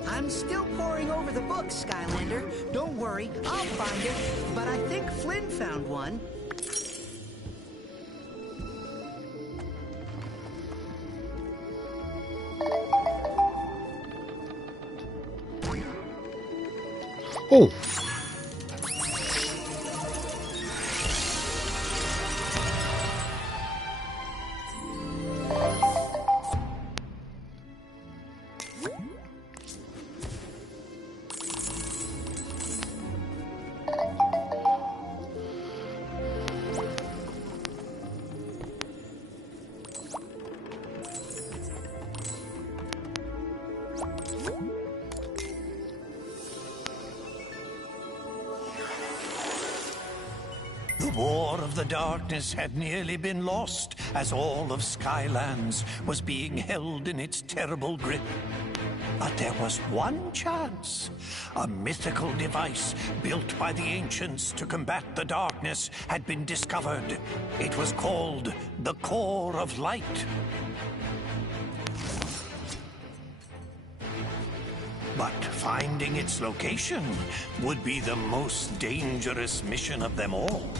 I'm still poring over the books, Skylander. Don't worry, I'll find it. But I think Flynn found one. Oh. The War of the Darkness had nearly been lost as all of Skylands was being held in its terrible grip. But there was one chance. A mythical device built by the ancients to combat the darkness had been discovered. It was called the Core of Light. But finding its location would be the most dangerous mission of them all.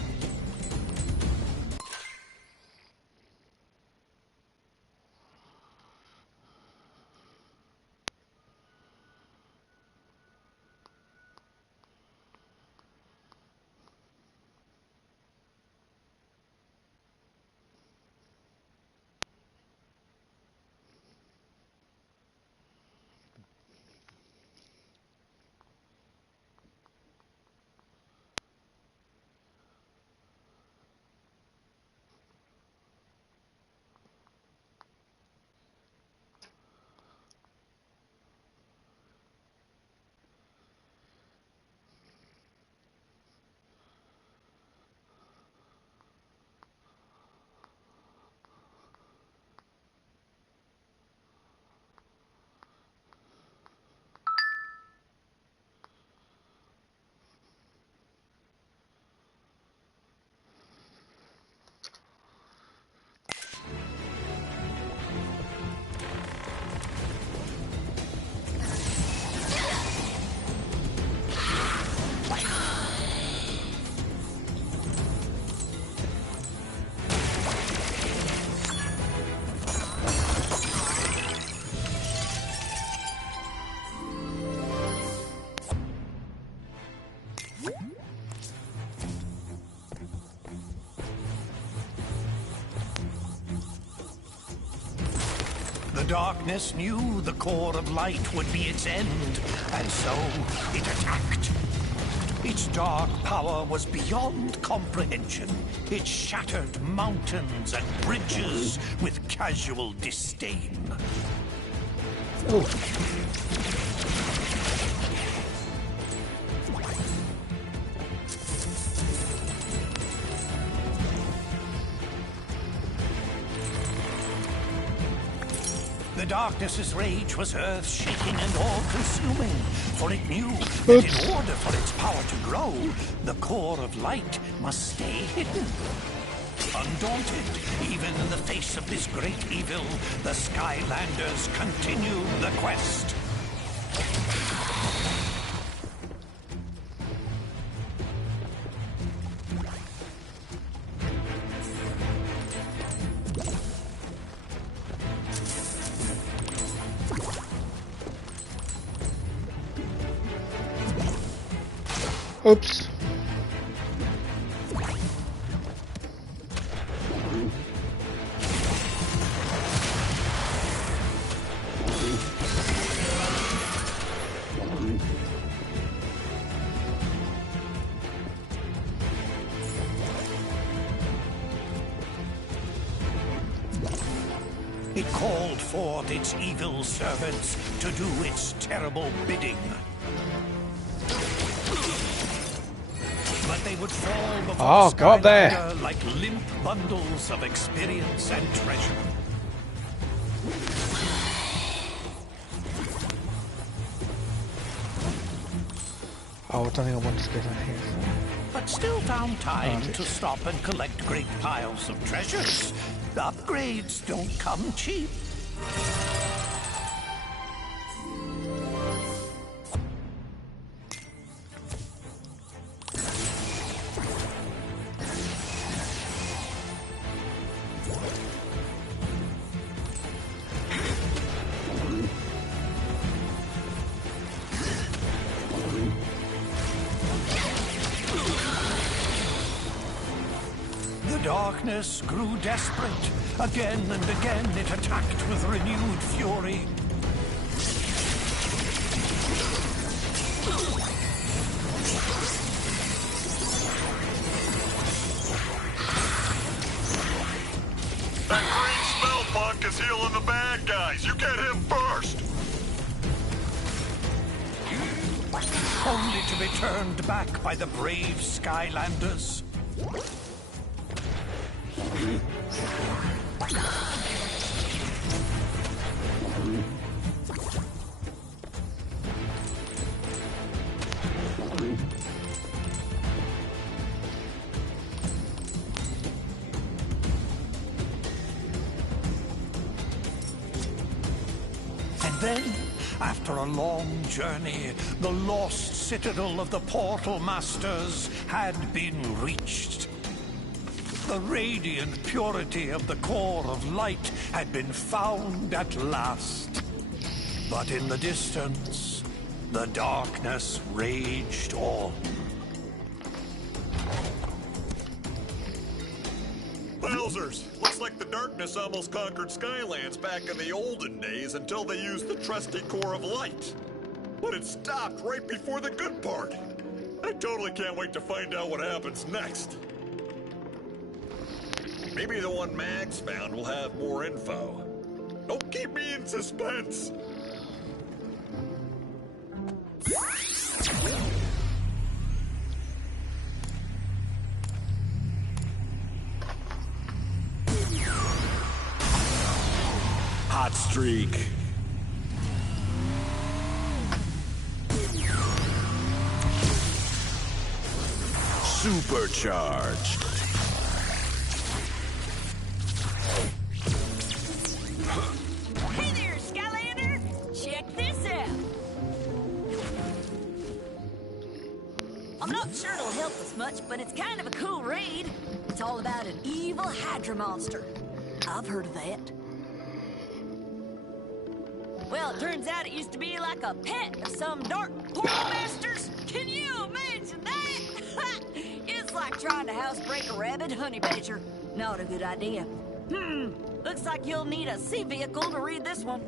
The darkness knew the core of light would be its end, and so it attacked. Its dark power was beyond comprehension. It shattered mountains and bridges with casual disdain. Oh. The darkness's rage was earth-shaking and all-consuming, for it knew that in order for its power to grow, the core of light must stay hidden. Undaunted, even in the face of this great evil, the Skylanders continued the quest. Oops. It called forth its evil servants to do its terrible bidding. But they would fall before Skylander like limp bundles of experience and treasure. Oh, I don't think I wanted to go down here. But still found time to stop and collect great piles of treasures. Upgrades don't come cheap. The darkness grew desperate. Again and again it attacked with renewed fury. That green spell punk is healing the bad guys. You get him first. Only to be turned back by the brave Skylanders. And then, after a long journey, the lost citadel of the Portal Masters had been reached. The radiant purity of the core of light had been found at last. But in the distance, the darkness raged on. Wowzers! Looks like the darkness almost conquered Skylands back in the olden days until they used the trusty core of light. But it stopped right before the good part. I totally can't wait to find out what happens next. Maybe the one Max found will have more info. Don't keep me in suspense. Hot streak. Supercharged. Hey there, Skylander! Check this out! I'm not sure it'll help us much, but it's kind of a cool raid. It's all about an evil Hydra monster. I've heard of that. Well, it turns out it used to be like a pet of some dark portal masters. Can you imagine that? It's like trying to housebreak a rabid honey badger. Not a good idea. The Looks like you'll need a sea vehicle to read this one.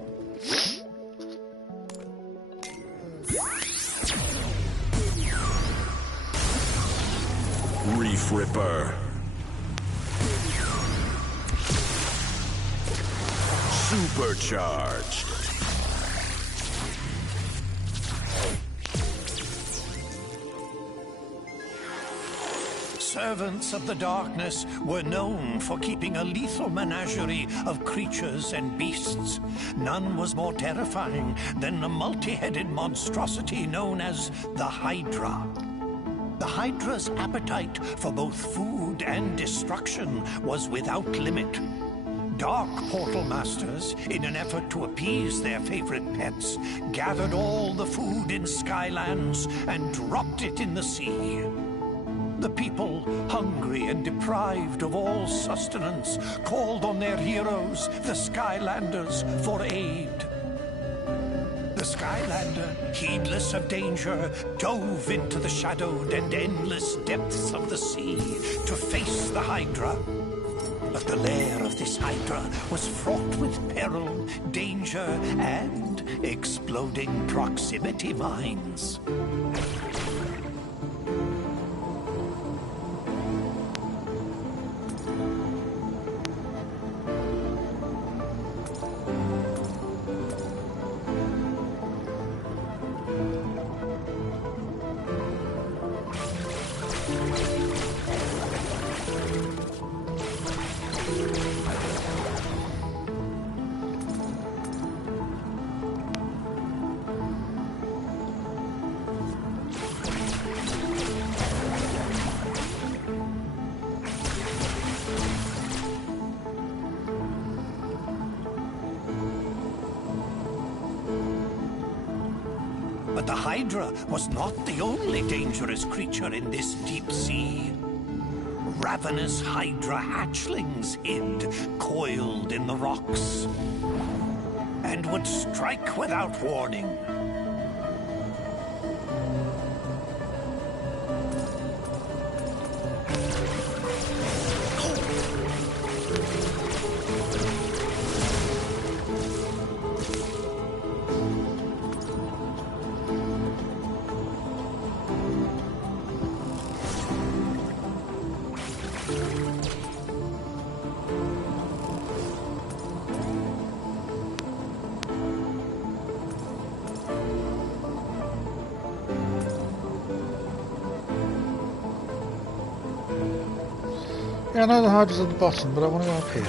Reef Ripper. Supercharged. Servants of the darkness were known for keeping a lethal menagerie of creatures and beasts. None was more terrifying than the multi-headed monstrosity known as the Hydra. The Hydra's appetite for both food and destruction was without limit. Dark Portal Masters, in an effort to appease their favorite pets, gathered all the food in Skylands and dropped it in the sea. The people, hungry and deprived of all sustenance, called on their heroes, the Skylanders, for aid. The Skylander, heedless of danger, dove into the shadowed and endless depths of the sea to face the Hydra. But the lair of this Hydra was fraught with peril, danger, and exploding proximity mines. But the Hydra was not the only dangerous creature in this deep sea. Ravenous Hydra hatchlings hid, coiled in the rocks, and would strike without warning. Yeah, I know the Hydra's at the bottom, but I want to go up here.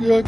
Yeah.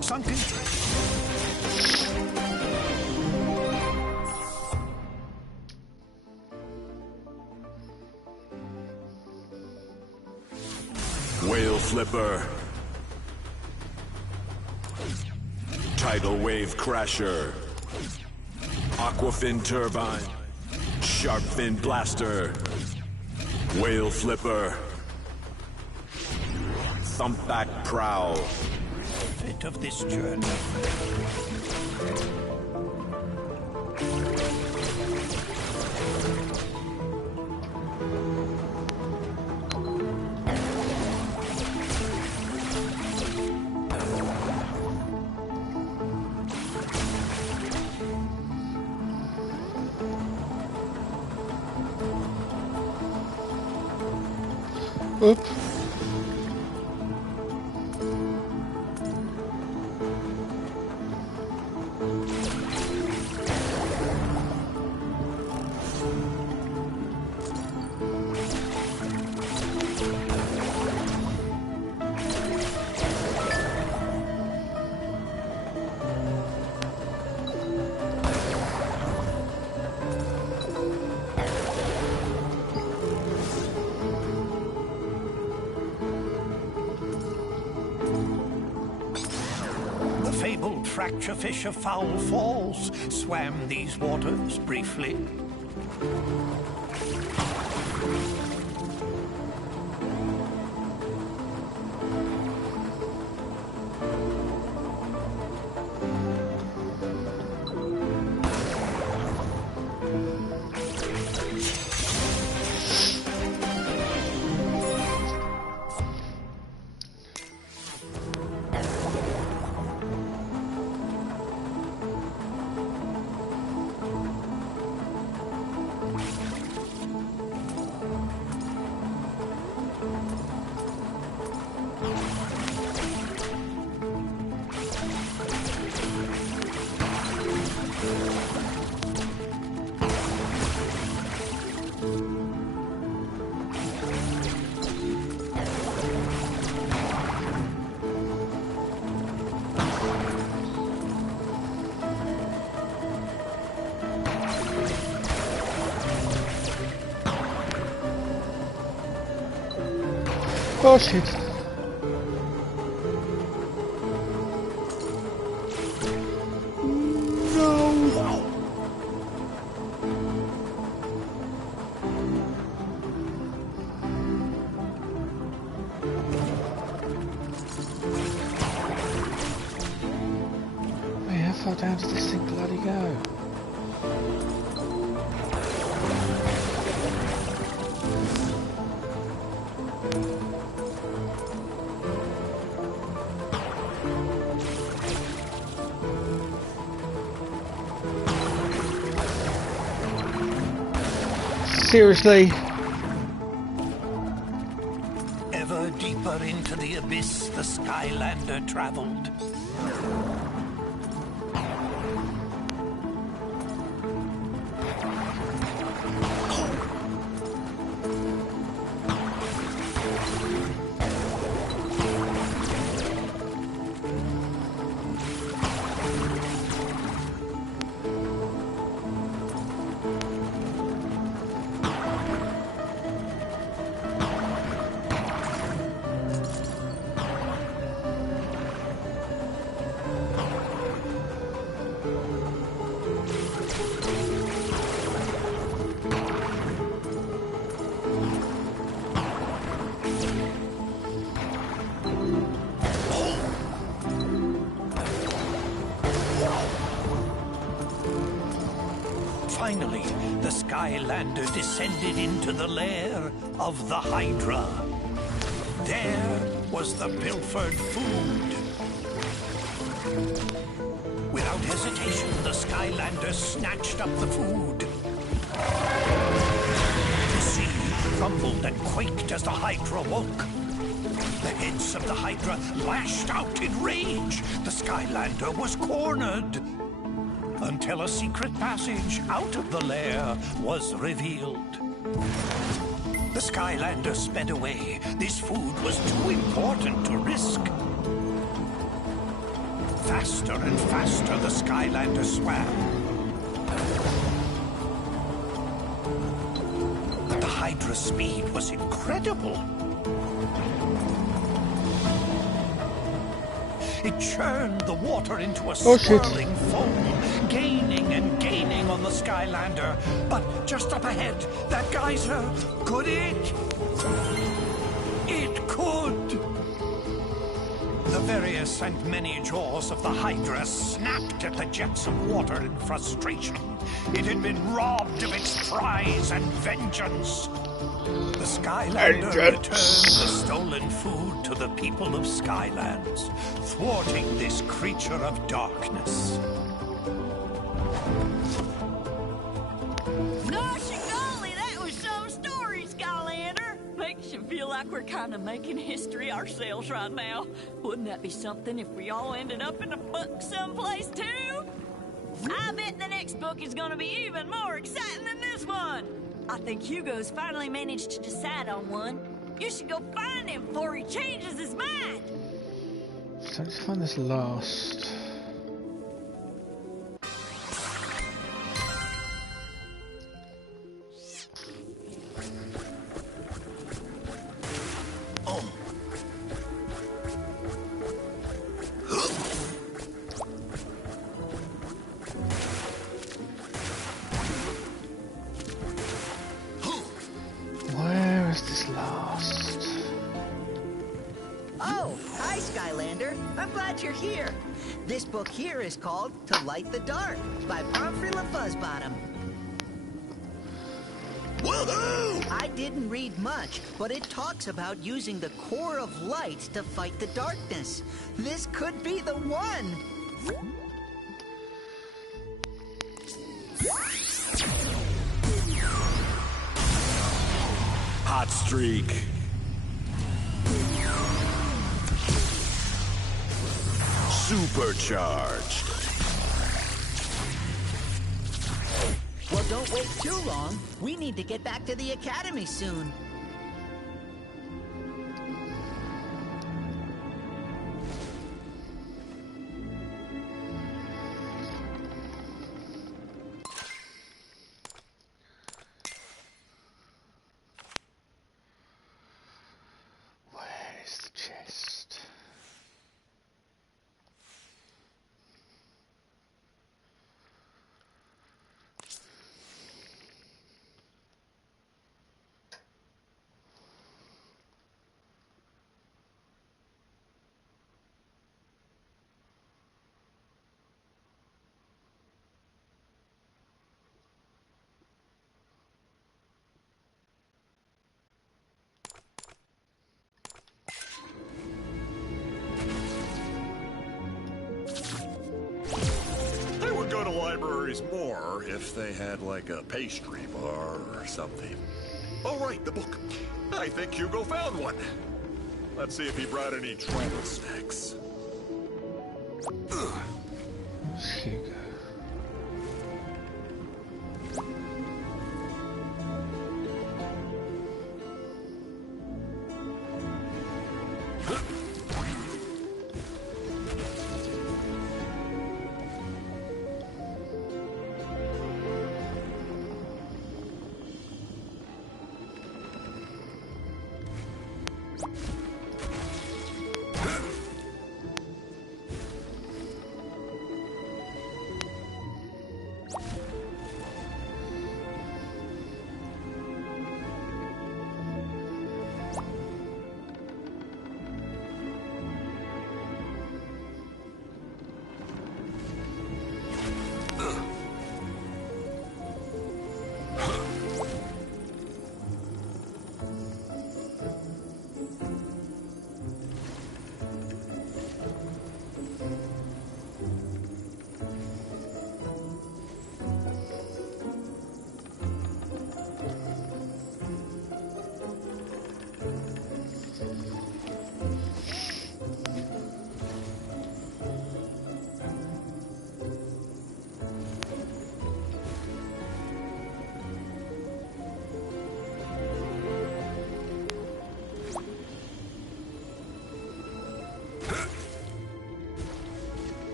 Sunken. Whale Flipper. Tidal Wave Crasher. Aquafin Turbine. Sharpfin Blaster. Whale Flipper. Thumpback Prow. Bit of this journey. Oop. fabled fracture fish of Foul Falls swam these waters briefly. Oh shit. No. Hey, how far down does this thing bloody go? Seriously? Ever deeper into the abyss the Skylander traveled. Finally, the Skylander descended into the lair of the Hydra. There was the pilfered food. Without hesitation, the Skylander snatched up the food. The sea rumbled and quaked as the Hydra woke. The heads of the Hydra lashed out in rage. The Skylander was cornered. Until a secret passage out of the lair was revealed. The Skylander sped away. This food was too important to risk. Faster and faster the Skylander swam. But the Hydra's speed was incredible. It churned the water into a swirling foam, gaining and gaining on the Skylander. But just up ahead, that geyser, could it? It could! The various and many jaws of the Hydra snapped at the jets of water in frustration. It had been robbed of its prize and vengeance. The Skylander returned the stolen food to the people of Skylands, thwarting this creature of darkness. Gosh golly, that was some story, Skylander. Makes you feel like we're kind of making history ourselves right now. Wouldn't that be something if we all ended up in a book someplace too? I bet the next book is going to be even more exciting than this one. I think Hugo's finally managed to decide on one. You should go find him before he changes his mind. So let's find this last. glad you're here. This book here is called To Light the Dark by Pomfrey LaFuzzbottom. Woohoo! I didn't read much, but it talks about using the core of light to fight the darkness. This could be the one! Hot streak. Supercharged. Well, don't wait too long. We need to get back to the academy soon. Where's the chest? I would go to libraries more if they had like a pastry bar or something. Oh, right, the book. I think Hugo found one. Let's see if he brought any travel snacks. Hugo.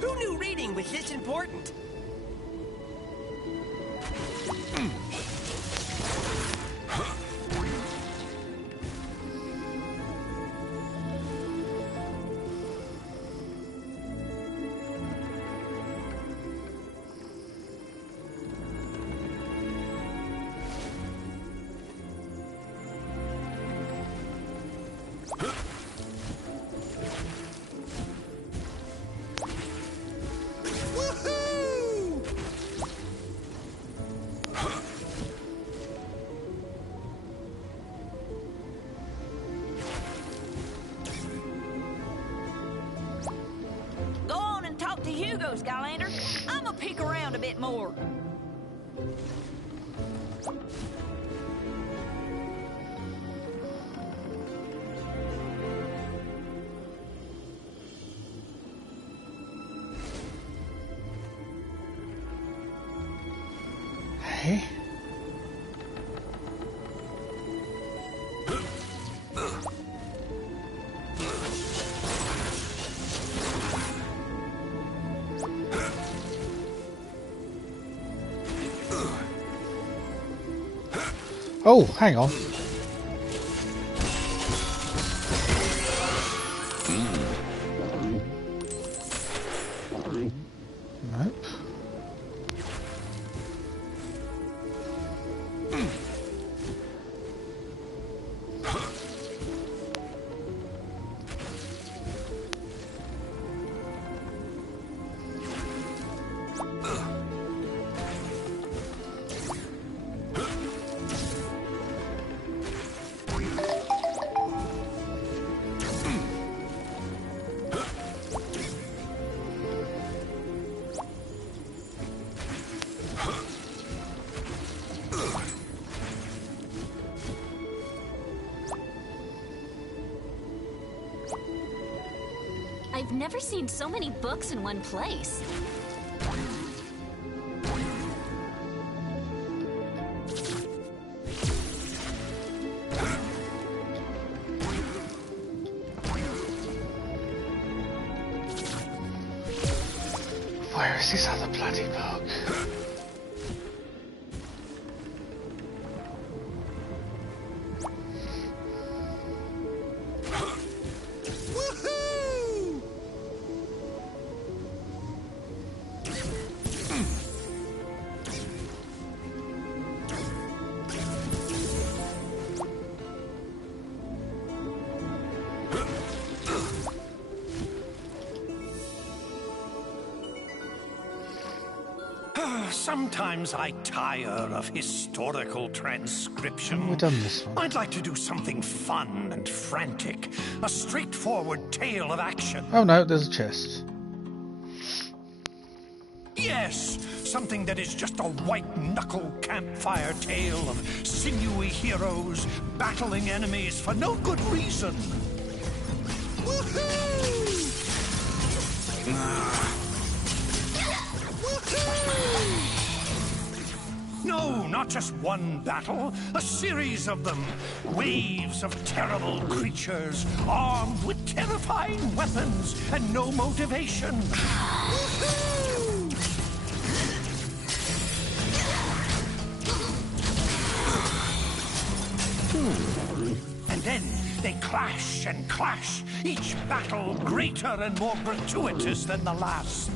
Who knew reading was this important? Go on and talk to Hugo, Skylander. I'm gonna peek around a bit more. Hey? Oh, hang on. Nope. I've never seen so many books in one place. Where is this other bloody book? Sometimes I tire of historical transcription. We've done this one. I'd like to do something fun and frantic. A straightforward tale of action. Oh no, there's a chest. Yes, something that is just a white-knuckle campfire tale of sinewy heroes battling enemies for no good reason. No, not just one battle, a series of them. Waves of terrible creatures, armed with terrifying weapons and no motivation. And then they clash and clash, each battle greater and more gratuitous than the last.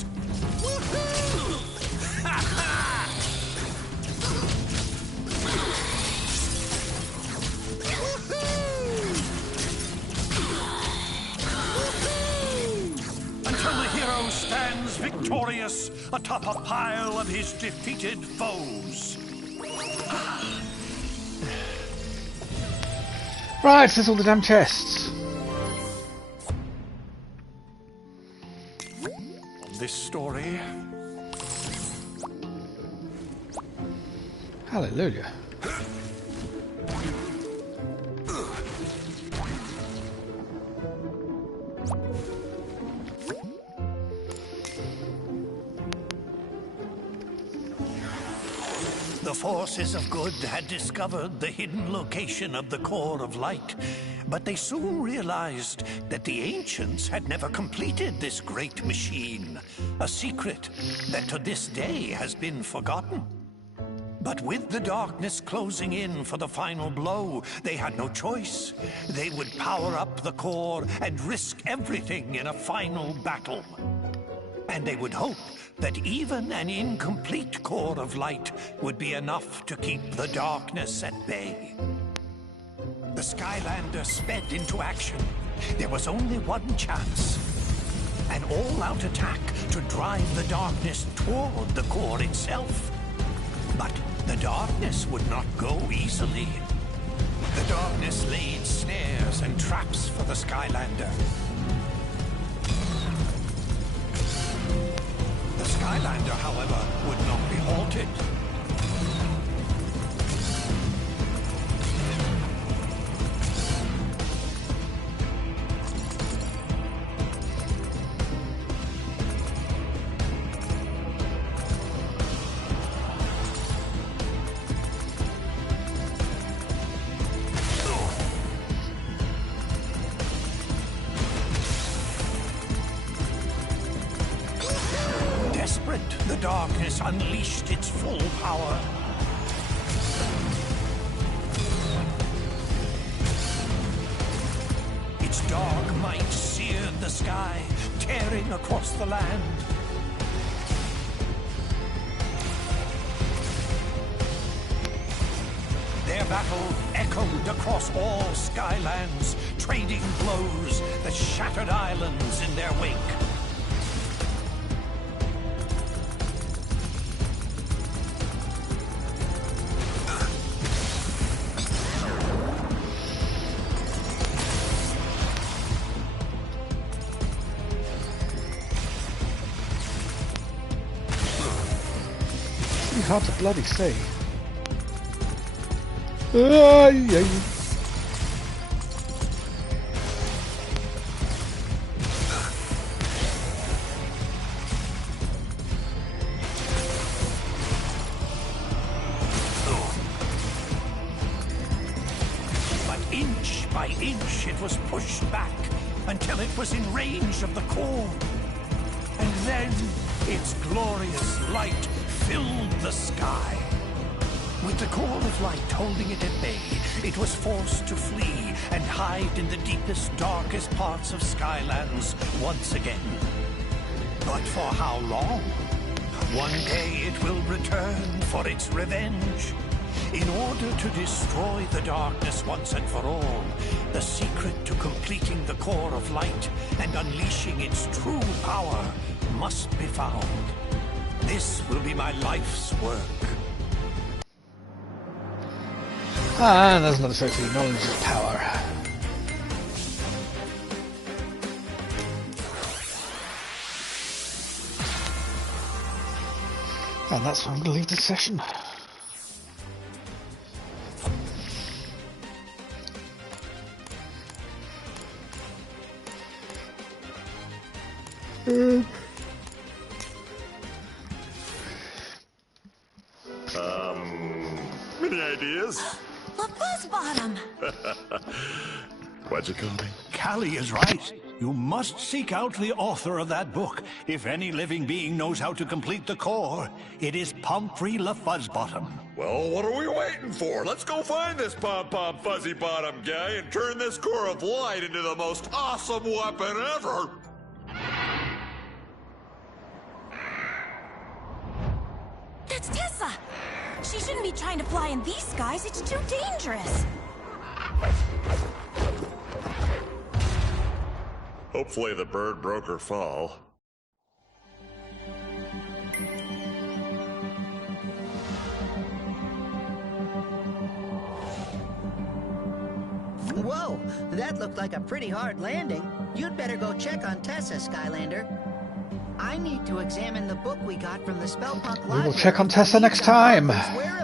Until the hero stands victorious atop a pile of his defeated foes. Right, there's all the damn chests. On this story, Hallelujah. the forces of good had discovered the hidden location of the core of light, but they soon realized that the ancients had never completed this great machine, a secret that to this day has been forgotten. But with the darkness closing in for the final blow, they had no choice. They would power up the core and risk everything in a final battle. And they would hope that even an incomplete core of light would be enough to keep the darkness at bay. The Skylanders sped into action. There was only one chance. An all-out attack to drive the darkness toward the core itself. But the darkness would not go easily. The darkness laid snares and traps for the Skylander. The Skylander, however, would not be halted. The darkness unleashed its full power. Its dark might seared the sky, tearing across the land. Their battle echoed across all Skylands, trading blows that shattered islands in their wake. Hard to bloody see. Yeah. inch it was pushed back until it was in range of the core. And then its glorious light filled the sky. With the core of light holding it at bay, it was forced to flee and hide in the deepest, darkest parts of Skylands once again. But for how long? One day it will return for its revenge. In order to destroy the darkness once and for all, the secret to completing the core of light and unleashing its true power must be found. This will be my life's work. And there's another trophy, knowledge is power. And that's where I'm going to leave this session. Any ideas? The Fuzzbottom! What'd you call me? Callie is right. You must seek out the author of that book. If any living being knows how to complete the core, it is Pumphrey LaFuzzbottom. Well, what are we waiting for? Let's go find this pom-pom fuzzy bottom guy and turn this core of light into the most awesome weapon ever! That's Tessa! She shouldn't be trying to fly in these skies, it's too dangerous! Hopefully the bird broke her fall. Whoa, that looked like a pretty hard landing. You'd better go check on Tessa, Skylander. I need to examine the book we got from the Spellpunk Library. We will check on Tessa next time. Where